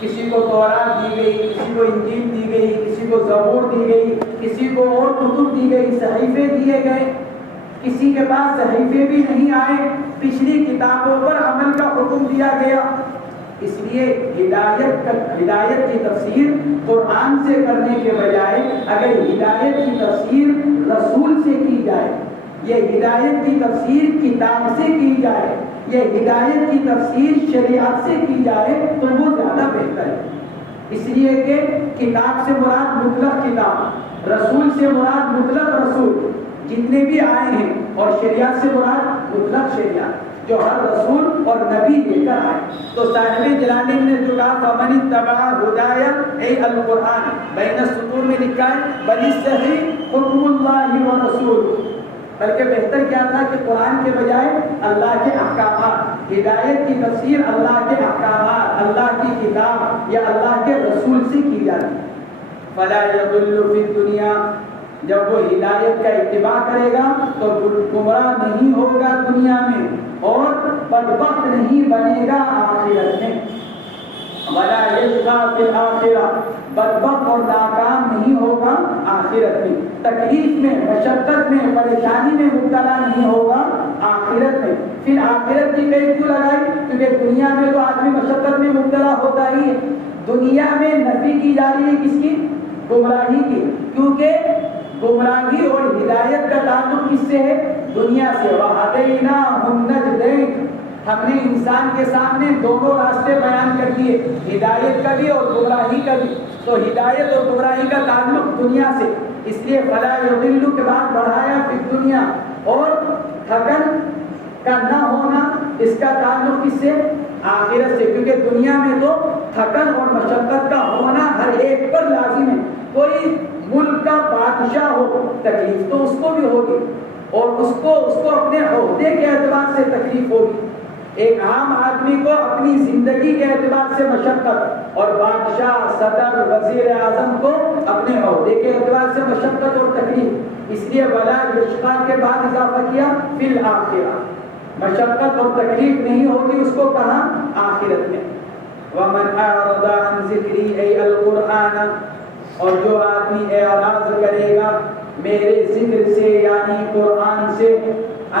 کسی کو تورات دی گئی، کسی کو انجیل دی گئی، کسی کو زبور دی گئی، کسی کو اور کتب دی گئی، صحیفے دیے گئے، کسی کے پاس صحیفے بھی نہیں آئے، پچھلی کتابوں پر عمل کا حکم دیا گیا۔ اس لیے ہدایت کی تفسیر قرآن سے کرنے کے بجائے اگر ہدایت کی تفسیر رسول سے کی جائے، یہ ہدایت کی تفسیر کتاب سے کی جائے، یہ ہدایت کی تفسیر شریعت سے کی جائے تو وہ زیادہ بہتر ہے۔ اس لیے کہ کتاب سے مراد مطلق کتاب، رسول سے مراد مطلق رسول جتنے بھی آئے ہیں، اور شریعت سے مراد مطلق شریعت جو ہر رسول اور نبی لے کر آئے۔ تو صاحب جلالی نے جو کہا فمن اتبع ہدایا اے القرآن، بین السطور میں لکھا ہے بل صحیح حکم اللہ و رسول، بلکہ بہتر کیا تھا کہ قرآن کے بجائے اللہ کے احکامات، ہدایت کی تفسیر اللہ کے احکامات، اللہ کی کتاب یا اللہ کے رسول سے کی جاتی۔ فلا یضل فی الدنیا، جب وہ ہدایت کا اتباع کرے گا تو گمراہ نہیں ہوگا دنیا میں اور بدبخت نہیں بنے گا آخرت میں۔ ولا یشقیٰ فی الآخرہ، بدبخت اور ناکام نہیں ہوگا آخرت میں، تکلیف میں، مشقت میں، پریشانی میں مبتلا نہیں ہوگا آخرت میں۔ پھر آخرت کی قید کیوں لگائی؟ کیونکہ دنیا میں تو آدمی مشقت میں مبتلا ہوتا ہی ہے۔ دنیا میں نفی کی جا رہی ہے کس کی؟ گمراہی کی، کیونکہ گمراہی اور ہدایت کا تعلق کس سے ہے؟ دنیا سے. وَهَدَيْنَاهُ النَّجْدَيْنِ, ہم نے انسان کے سامنے دونوں راستے بیان کر دیے, ہدایت کا بھی اور گمراہی کا بھی. تو ہدایت اور گمراہی کا تعلق دنیا سے, اس لیے فَلَا يُضِلُّ کے بعد بڑھایا فِي الدُّنْيَا. اور تھکن کا نہ ہونا, اس کا تعلق کس سے؟ آخرت سے, کیونکہ دنیا میں تو تھکن اور مشقت کا ہونا ہر ایک پر لازم ہے. کوئی ملک کا بادشاہ ہو, تکلیف تو اس کو بھی ہوگی, اور اس کو اپنے عہدے کے اعتبار سے تکلیف ہوگی. ایک عام آدمی کو اپنی زندگی کے اعتبار سے مشقت, اور بادشاہ, صدر, وزیر اعظم کو اپنے عہدے کے اعتبار سے مشقت اور تکلیف. اس لیے ولا یشقا کے بعد اضافہ کیا فی الآخرہ, مشقت اور تکلیف نہیں ہوگی اس کو کہاں؟ آخرت میں. وَمَنْ أَعْرَضَ عَنْ ذِكْرِي أَيْ الْقُرْآنَ, اور جو آدمی اعراض کرے گا میرے ذکر سے یعنی قرآن سے,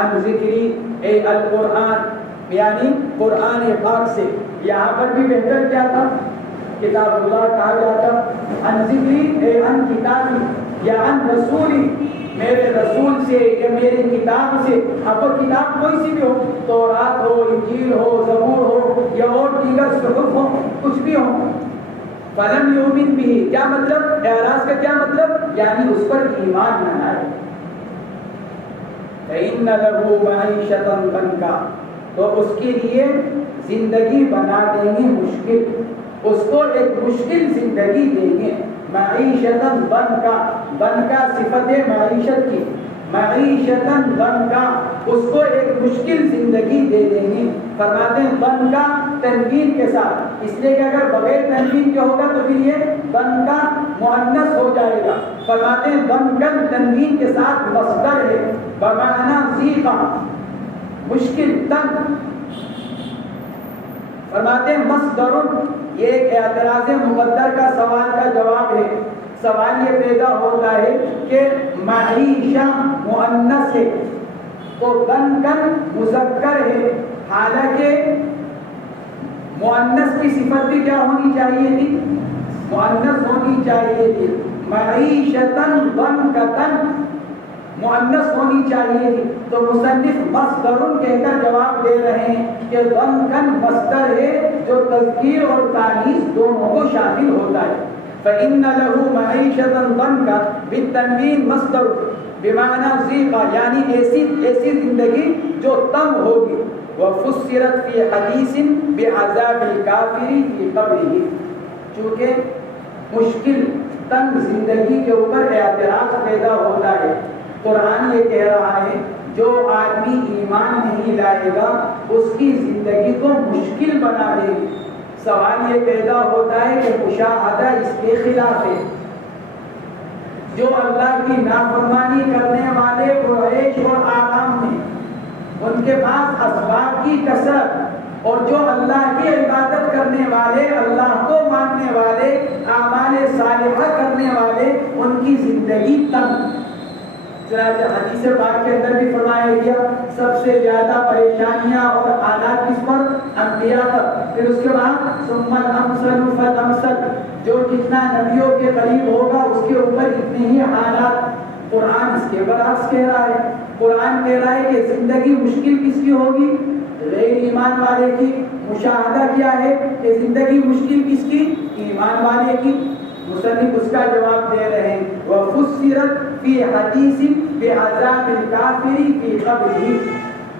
عن ذکری اے القرآن یعنی قرآن پاک سے. یہاں پر بھی بہتر کیا تھا؟ کتاب اللہ کہا جاتا. عن ذکری اے عن کتابی یا عن رسولی, میرے رسول سے یا میری کتاب سے. اب وہ کتاب کوئی سی بھی ہو, تورات ہو, انجیل ہو, زبور ہو, یا اور دیگر صحف ہو, کچھ بھی ہو. فلم یؤمن بھی, کیا مطلب؟ اعراض کا کیا مطلب؟ یعنی اس پر ایمان نہ لائے. فإن له معیشة ضنکا, تو اس کے لیے زندگی بنا دیں گے مشکل, اس کو ایک مشکل زندگی دیں گے. معیشتاً ضنکا, ضنکا صفت ہے معیشت کی, معیشتاً ضنکا, اس کو ایک مشکل زندگی دے دیں گے. فرماتے ہیں ضنکا تنوین کے ساتھ, اس لیے کہ اگر بغیر تنوین کے ہوگا تو پھر یہ ضنکا مؤنث ہو جائے گا. فرماتے ہیں ضنکن تنوین کے ساتھ مصدر ہے بمعنی ضیقا, مشکل, تنگ. فرماتے ہیں مصدر, یہ ایک اعتراض مقدر کا سوال کا جواب ہے. سوال یہ پیدا ہوتا ہے کہ معیشہ مؤنث ہے تو ضنکن مذکر ہے, حالانکہ مؤنث کی صفت بھی کیا ہونی چاہیے تھی؟ مؤنث ہونی چاہیے تھی. معیشتاً ضنکتاً مؤنث ہونی چاہیے تھی. تو مصنف مصدر کہہ کر جواب دے رہے ہیں کہ ضنکن مصدر ہے جو تذکیر اور تانیث دونوں کو شامل ہوتا ہے. فإن له معیشة ضنکا بالتنوین مصدر بمعنی ضیقا, یعنی ایسی زندگی جو تنگ ہوگی. وفسرت فی حدیث بعذاب الکافر فی قبره, چونکہ مشکل تنگ زندگی کے اوپر اعتراض پیدا ہوتا ہے. قرآن یہ کہہ رہا ہے جو آدمی ایمان نہیں لائے گا اس کی زندگی کو مشکل بنا دے گی. سوال یہ پیدا ہوتا ہے کہ مشاہدہ اس کے خلاف ہے. جو اللہ کی نافرمانی کرنے والے وہ عیش اور آرام میں, ان کے پاس اسباب کی کثرت, اور جو اللہ کی عبادت کرنے والے, اللہ کو ماننے والے, اعمال صالحہ کرنے والے, ان کی زندگی تنگ. چنانچہ حدیث پاک کے اندر بھی فرمایا گیا سب سے زیادہ پریشانیاں اور حالات کس پر؟ انبیاء پر. پھر اس کے بعد ثم الامثل فالامثل, جو جتنا نبیوں کے قریب ہوگا اس کے اوپر اتنے ہی حالات. قرآن اس کے برعکس کہہ رہا ہے. قرآن کہہ رہا ہے کہ زندگی مشکل کس کی ہوگی؟ غیر ایمان والے کی. مشاہدہ کیا ہے کہ زندگی مشکل کس کی؟ ایمان والے کی. مصنف اس کا جواب دے رہے ہیں وفسرت فی حدیث بعذاب الکافر فی قبره.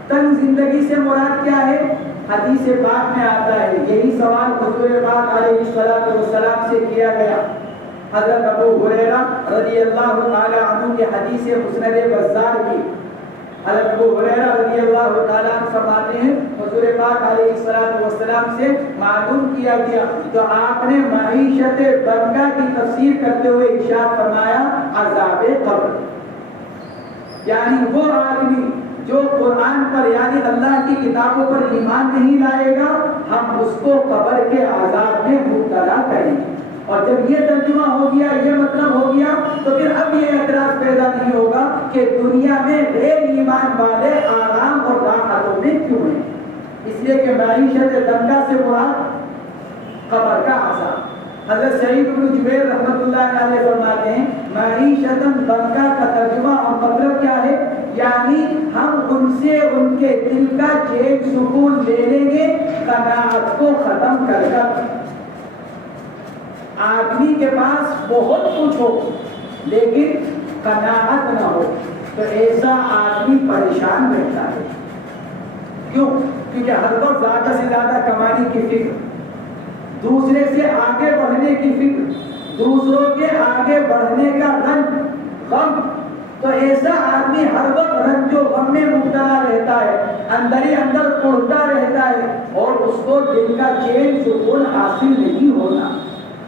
تنگ زندگی سے مراد کیا ہے؟ حدیث پاک میں آتا ہے. یہی سوال حضور پاک علیہ الصلوۃ والسلام سے کیا گیا. حضرت ابو ہریرہ رضی اللہ تعالی عنہ کے حدیث مسند بزار کی, حضرت ابو ہریرہ رضی اللہ تعالیٰ عنہ فرماتے ہیں حضور پاک علیہ السلام سے معلوم کیا گیا تو آپ نے معیشت ضنکا کی تفسیر کرتے ہوئے ارشاد فرمایا عذاب قبر. یعنی وہ آدمی جو قرآن پر یعنی اللہ کی کتابوں پر ایمان نہیں لائے گا, ہم اس کو قبر کے عذاب میں مبتلا کریں گے. اور جب یہ ترجمہ ہو گیا, یہ مطلب ہو گیا, تو پھر اب یہ اعتراض پیدا نہیں ہوگا کہ دنیا میں غیر ایمان والے آرام اور راحتوں میں کیوں ہیں. اس لیے کہ معیشت ضنکا سے مراد قبر کا عذاب. حضرت سعید بن جبیر رحمۃ اللہ علیہ فرماتے ہیں معیشت ضنکا کا ترجمہ اور مطلب یعنی ہم ان سے ان کے دل کا چین سکون لے لیں گے قناعت کو ختم کر کر۔ آدمی کے پاس بہت کچھ ہو لیکن قناعت نہ ہو تو ایسا آدمی پریشان رہتا ہے۔ کیوں؟ کیونکہ ہر وقت زیادہ سے زیادہ کمانے کی فکر، دوسرے سے آگے بڑھنے کی فکر، دوسروں کے آگے بڑھنے کا غم، تو ایسا آدمی ہر وقت رنج و غم میں مبتلا رہتا ہے، اندر ہی اندر ٹوٹتا رہتا ہے اور اس کو دل کا چین سکون حاصل نہیں ہوتا۔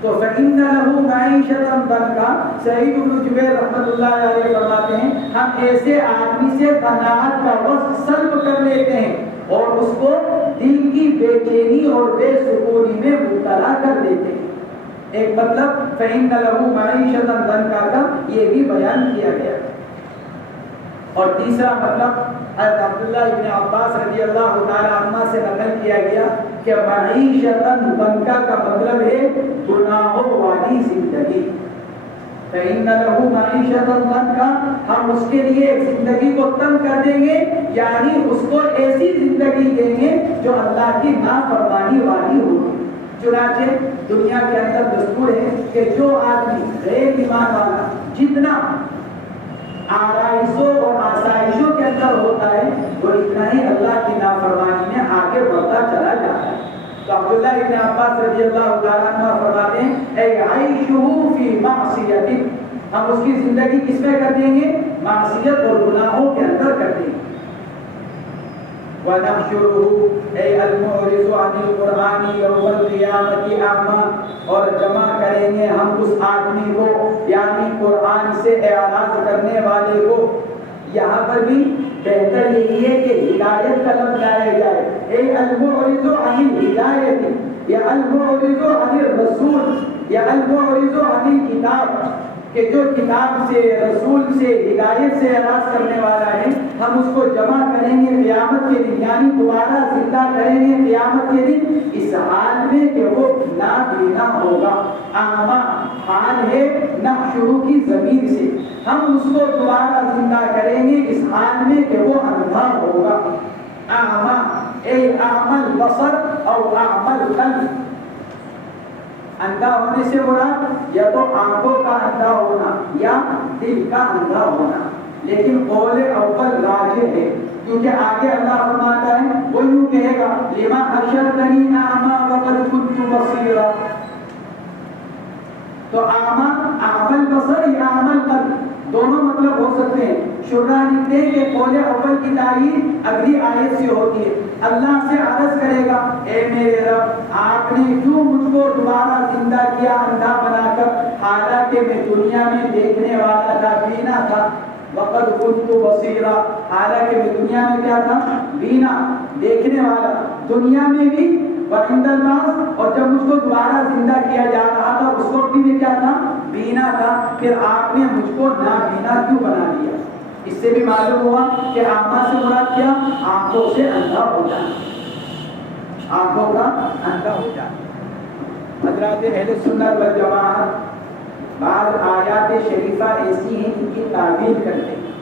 تو فإن له معیشۃ ضنکا، سعید بن جبیر رحمۃ اللہ علیہ فرماتے ہیں ہم ایسے آدمی سے قناعت کا وصف سلب کر لیتے ہیں اور اس کو دل کی بے چینی اور بے سکونی میں مبتلا کر دیتے ہیں۔ ایک مطلب فإن له معیشۃ ضنکا کا یہ بھی بیان کیا گیا۔ اور تیسرا مطلب حضرت عبداللہ ابن عباس رضی اللہ تعالیٰ عنہ سے نقل کیا گیا کہ معیشۃ ضنکا کا مطلب ہے گناہوں والی زندگی۔ فإن له معیشۃ ضنکا، ہم اس کے لیے ایک زندگی کو تنگ کر دیں گے، یعنی اس کو ایسی زندگی دیں گے جو اللہ کی نافرمانی والی ہوگی۔ چنانچہ دنیا کے اندر دستور ہے کہ جو آدمی غیر ایمان والا جتنا آرائشوں اور آسائشوں کے اندر ہوتا ہے وہ اتنا ہی اللہ کی نافرمانی میں آگے بڑھتا چلا جاتا ہے۔ تو عبداللہ ابن عباس رضی اللہ تعالیٰ عنہ فرماتے ہیں اے عیشہ فی معصیت، ہم اس کی زندگی کس میں کر دیں گے؟ معصیت اور گناہوں کے اندر کر دیں گے۔ وَنَحْشُرُهُ اے المعرض عن القرآن یوم القیامت اعمیٰ، اور جمع کریں گے ہم اس آدمی کو یعنی قرآن سے اعراض کرنے والے کو۔ یہاں پر بھی بہتر یہی ہے کہ ہدایت کا لفظ لایا جائے، اے المعرض عن الہدایت یا المعرض عن الرسول یا المعرض عن الکتاب، کہ جو کتاب سے رسول سے ہدایت سے اعراض کرنے والا ہے ہم اس کو جمع کریں گے قیامت کے دن، یعنی دوبارہ زندہ کریں گے قیامت کے دن اس حال میں کہ وہ نابینا ہوگا۔ اعمیٰ حال ہے نحشر کی ضمیر سے، ہم اس کو دوبارہ زندہ کریں گے اس حال میں کہ وہ اندھا ہوگا۔ اعمیٰ اے اعمیٰ البصر اور اعمیٰ القلب، اندھا ہونے سے مراد یا تو آنکھوں کا اندھا ہونا یا دل کا اندھا ہونا، لیکن قول اول راجح ہے کیونکہ آگے اللہ فرماتا ہے وہ یوں کہے گا لما حشرتنی اعمیٰ وقد كنت بصیرا۔ تو اعمیٰ اعمیٰ البصر یا اعمیٰ القلب دونوں مطلب ہو سکتے ہیں۔ شرح لکھتے ہیں کہ قول اول کی تعین اگلی آیت سے ہوتی ہے۔ اللہ سے عرض کرے گا اے میرے رب آپ نے کیوں مجھ کو دوبارہ زندہ کیا اندھا بنا کر، حالانکہ میں دنیا میں دیکھنے والا تھا، بینا تھا۔ وقد كنت بصیرا، حالانکہ میں دنیا میں کیا تھا؟ بینا، دیکھنے والا، دنیا میں بھی وعند الناس، اور جب مجھ کو دوبارہ زندہ کیا جا رہا تھا اس وقت بھی میں کیا تھا؟ بینا تھا۔ پھر آپ نے مجھ کو نابینا کیوں بنا دیا؟ اس سے بھی معلوم ہوا کہ اعمیٰ سے مراد کیا؟ آنکھوں سے اندھا ہو جانا، آنکھوں کا اندھا ہو جانا۔ حضرات اہل سنت والجماعت بعض آیات شریفہ ایسی ہیں ان کی تعبیر کرتے ہیں۔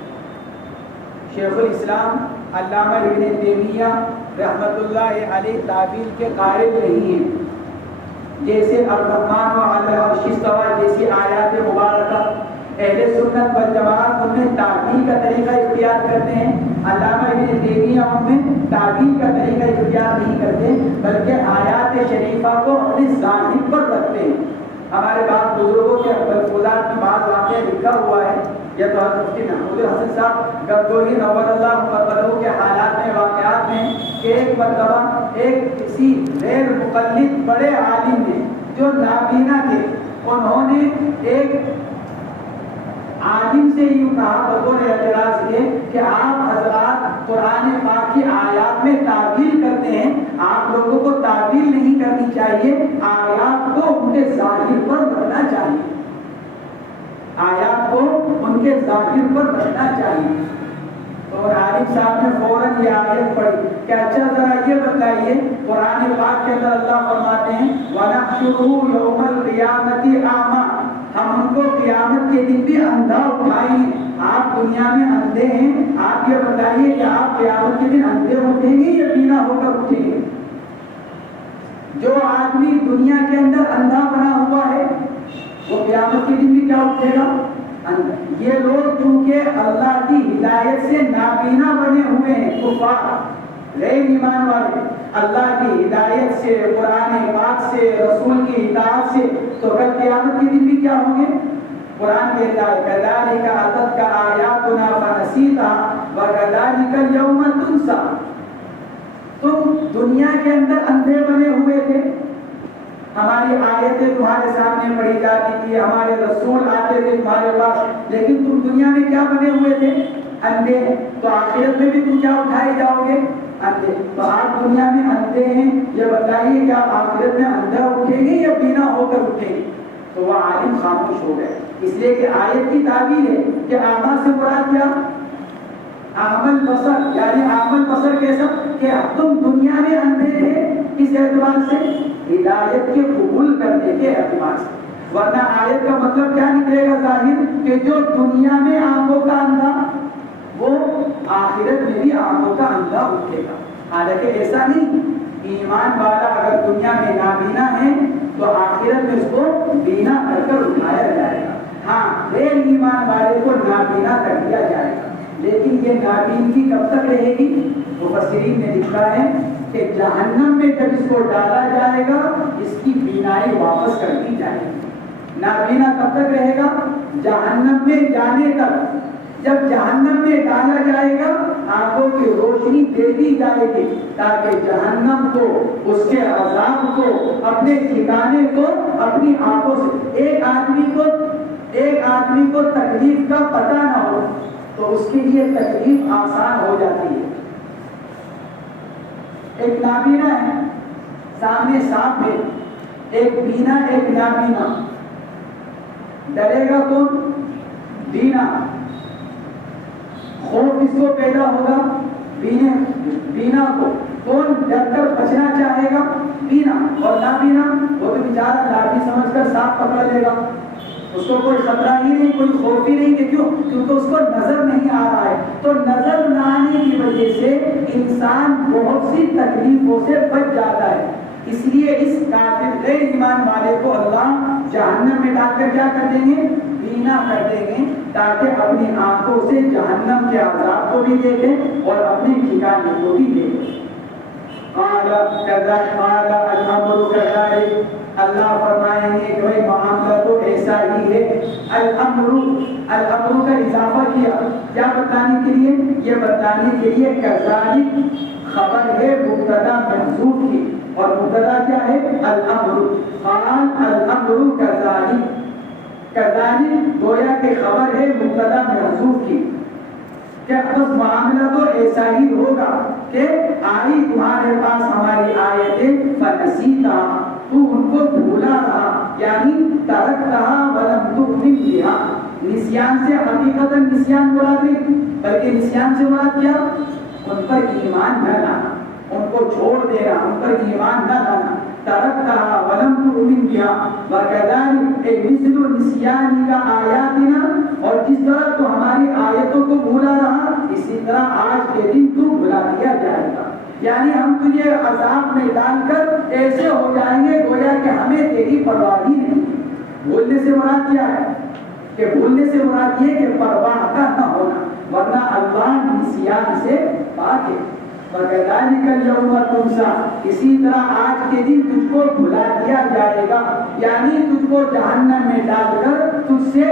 شیخ الاسلام علامہ ابن تیمیہ رحمۃ اللہ علیہ تعبیر کے قائل نہیں ہیں، جیسے الرحمن علی العرش استویٰ جیسی آیات مبارکہ اہل سنت والجماعت ان میں تعبیر کا طریقہ اختیار کرتے ہیں، علامہ ابن تیمیہ ان میں تعبیر کا طریقہ اختیار نہیں کرتے بلکہ آیات شریفہ کو اپنے ظاہر پر رکھتے ہیں۔ ہمارے بعض بزرگوں کے ملفوظات میں بعض واقعہ لکھا ہوا ہے، یا تو حضرت مفتی محمود حسن صاحب گنگوہی نور اللہ مقدسہ کے حالات میں واقعات میں کہ ایک مرتبہ ایک کسی غیر مقلد بڑے عالم نے جو نابینا تھے، انہوں نے ایک عالم سے یوں کہا بطور اعتراض کے کہ آپ حضرات قرآن پاک کی آیات میں تعبیر کرتے ہیں، آپ لوگوں کو تعبیر نہیں کرنی چاہیے، آیات کو ان کے ظاہر پر رکھنا چاہیے، آیات کو ان کے ظاہر پر رکھنا چاہیے۔ اور عالم صاحب نے فوراً یہ آیت پڑھی کہ اچھا ذرا یہ بتائیے قرآن پاک کے اندر اللہ فرماتے ہیں وَنَحْشُرُهُ يَوْمَ الْقِيَامَةِ أَعْمَىٰ، ہم ان کو قیامت کے دن بھی اندھا اٹھائیں گے۔ آپ دنیا میں اندھے ہیں، آپ یہ بتائیے کہ آپ قیامت کے دن اندھے اٹھیں گے یا بینا ہو کر اٹھیں گے؟ جو آدمی دنیا کے اندر اندھا بنا ہوا ہے وہ قیامت کے دن بھی کیا اٹھے گا؟ اندھا۔ یہ لوگ چونکہ اللہ کی ہدایت سے نابینا بنے ہوئے ہیں، کفار غیر ایمان والے، اللہ کی ہدایت سے، قرآن پاک سے، رسول کی اطاعت سے، تو کل قیامت کے دن بھی کیا ہوں گے؟ قرآن کہتا ہے کذالک اتتک آیاتنا فنسیتها وکذالک اليوم تنسی۔ تم دنیا کے اندر اندھے بنے ہوئے تھے، ہماری آیتیں تمہارے سامنے پڑھی جاتی تھی، ہمارے رسول آتے تھے تمہارے پاس، لیکن تم دنیا میں کیا بنے ہوئے تھے؟ اندھے۔ تو آخرت میں بھی تم کیا اٹھائے جاؤ گے؟ اندھے۔ تو آپ دنیا میں اندھے ہیں، یہ بتائیے کہ آپ آخرت میں اندھا اٹھیں گے یا بینا ہو کر اٹھیں گے؟ تو وہ عالم خاموش ہو گئے، اس لیے کہ آیت کی تعبیر ہے کہ اعمیٰ سے مراد کیا؟ اعمل بصر، یعنی اعمل بصر کیسا کہ تم دنیا میں اندھے تھے، کس اعتبار سے؟ ہدایت کے قبول کرنے کے اعتبار سے۔ ورنہ آیت کا مطلب کیا نکلے گا ظاہر کہ جو دنیا میں آنکھوں کا اندھا وہ آخرت میں بھی آنکھوں کا اندھا اٹھے گا۔ حالانکہ ایسا نہیں، ایمان والا اگر دنیا میں نابینا ہے تو آخرت میں اس کو بینا کر کر اٹھایا جائے گا۔ ہاں، غیر ایمان والے کو نابینا کر دیا جائے گا، لیکن یہ نابینگی کب تک رہے گی؟ مفسرین نے لکھا ہے کہ جہنم میں جب اس کو ڈالا جائے گا اس کی بینائی واپس کر دی جائے گی۔ نابینا کب تک رہے گا؟ جہنم میں جانے تک۔ جب جہنم میں ڈالا جائے گا آنکھوں کی روشنی دے دی جائے گی تاکہ جہنم کو، اس کے عذاب کو، اپنے ٹھکانے کو اپنی آنکھوں سے، ایک آدمی کو تکلیف کا پتہ نہ ہو تو اس کے لیے تکلیف آسان ہو جاتی ہے۔ ایک نابینا ہے، سامنے سانپ ہے، ایک بینا ایک نابینا، ڈرے گا کون؟ بینا۔ خوف اس کو پیدا ہوگا بینا کو، کون ڈر کر بچنا چاہے گا؟ بینا۔ اور نابینا وہ تو بیچارہ لاٹھی سمجھ کر سانپ پکڑ لے گا، اس کو کوئی خطرہ ہی نہیں، کوئی خوف ہی نہیں، کہ کیوں؟ کیونکہ اس کو نظر نہیں آ رہا ہے۔ تو نظر نہ آنے کی وجہ سے انسان بہت سی تکلیفوں سے بچ جاتا ہے۔ اس لیے اس کافر غیر ایمان والے کو اللہ جہنم میں ڈال کر کیا کر دیں گے؟ بینا کر دیں گے، تاکہ اپنی آنکھوں سے جہنم کے عذاب کو بھی دیکھیں اور اپنے ٹھکانے کو بھی دیکھیں۔ قال الامر كذلك، اللہ فرمائیں گے کہ بھائی معاملہ تو ایسا ہی ہے۔ الامر کا اضافہ کیا کیا بتانے کے لیے؟ یہ بتانے کے لیے كذلك خبر ہے مبتدا محذوف کی، اور مبتدا کیا ہے؟ الامر۔ قال الامر كذلك، كذلك گویا کہ خبر ہے مبتدا محذوف کی، کہ بس معاملہ تو ایسا ہی ہوگا کہ آئی تمہارے پاس ہماری آیتیں فنسیتها، تو ان کو بھولا رہا، یعنی ترکتها ولم تؤمن بها۔ نسیان سے حقیقتا نسیان مراد نہیں، بلکہ نسیان سے مراد کیا؟ ان پر ایمان نہ لانا، ان کو چھوڑ دینا، ان پر ایمان نہ لانا۔ ترکتها ولم تؤمن بها وكذلك مثل نسيانك آیاتنا، اور جس طرح تو ہماری آیتوں کو بھولا رہا اسی طرح آج کے دن تو بھلا دیا جائے گا۔ یعنی ہم تجھے عذاب میں ڈال کر ایسے ہو جائیں گے گویا کہ ہمیں تیری پرواہ ہی نہیں۔ بھولنے سے مراد کیا ہے؟ کہ بھولنے سے مراد یہ کہ پرواہ کا نہ ہونا، ورنہ اللہ نسیان سے پاک ہے۔ وَكَذَلِكَ الْيَوْمَ تُنْسَى، اسی طرح آج کے دن تجھ کو بھلا دیا جائے گا، یعنی تجھ کو جہنم میں ڈال کر تجھ سے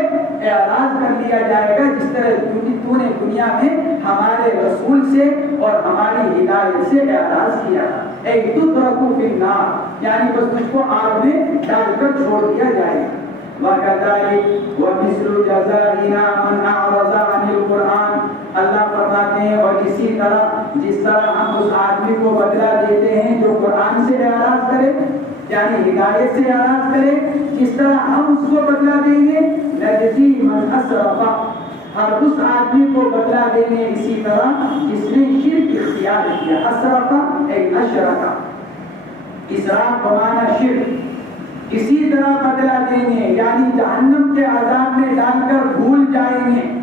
اعراض کر لیا جائے گا، جس طرح تو نے دنیا میں ہمارے رسول سے اور ہماری ہدایت سے اعراض کیا تھا۔ اے تُتْرَكُ فِي النَّارِ، یعنی بس تجھ کو آگ میں ڈال کر چھوڑ دیا جائے گا۔ وَكَذَلِكَ وَمِثْلُ جَزَائِنَا مَنْ أَعْرَضَ عَنِ الْقُرْآنِ، اللہ فرماتے ہیں اور اسی طرح جس طرح ہم اس آدمی کو بدلہ دیتے ہیں جو قرآن سے اعراض کرے، یعنی ہدایت سے اعراض کرے، جس طرح ہم اس کو بدلہ دیں گے نجزی من اسرف، ہر اس آدمی کو بدلہ دیں گے اسی طرح جس نے شرک اختیار کیا۔ اسرف ایک اشرک، اسراف بمعنی شرک، اسی طرح بدلہ دیں گے، یعنی جہنم کے عذاب میں ڈال کر بھول جائیں گے۔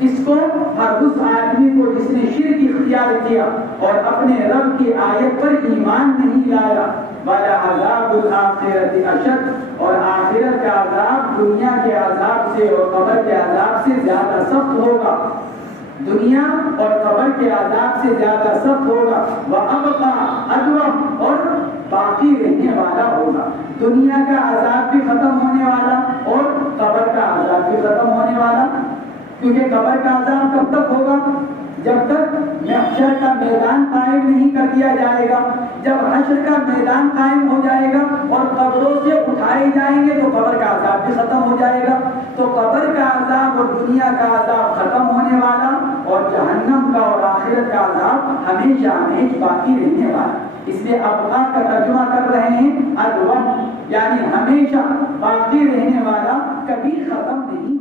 اس کو ہر اس آدمی کو جس نے شرک اختیار کیا اور اپنے رب کی آیت پر ایمان نہیں لایا، وَلَعَذَابُ الْآخِرَةِ أَشَدُّ، اور آخرت کا عذاب دنیا کے عذاب سے اور قبر کے عذاب سے زیادہ سخت ہوگا، دنیا اور قبر کے عذاب سے زیادہ سخت ہوگا، وَأَبْقَىٰ أَدْوَمُ، اور باقی رہنے والا ہوگا۔ دنیا کا عذاب بھی ختم ہونے والا اور قبر کا عذاب بھی ختم ہونے والا، کیونکہ قبر کا عذاب کب تک ہوگا؟ جب تک محشر کا میدان قائم نہیں کر دیا جائے گا۔ جب حشر کا میدان قائم ہو جائے گا اور قبروں سے اٹھائے جائیں گے تو قبر کا عذاب بھی ختم ہو جائے گا۔ تو قبر کا عذاب اور دنیا کا عذاب ختم ہونے والا اور جہنم کا اور آخرت کا عذاب ہمیشہ ہمیشہ باقی رہنے والا۔ اس لیے ابقا کا ترجمہ کر رہے ہیں ادوم، یعنی ہمیشہ باقی رہنے والا، کبھی ختم نہیں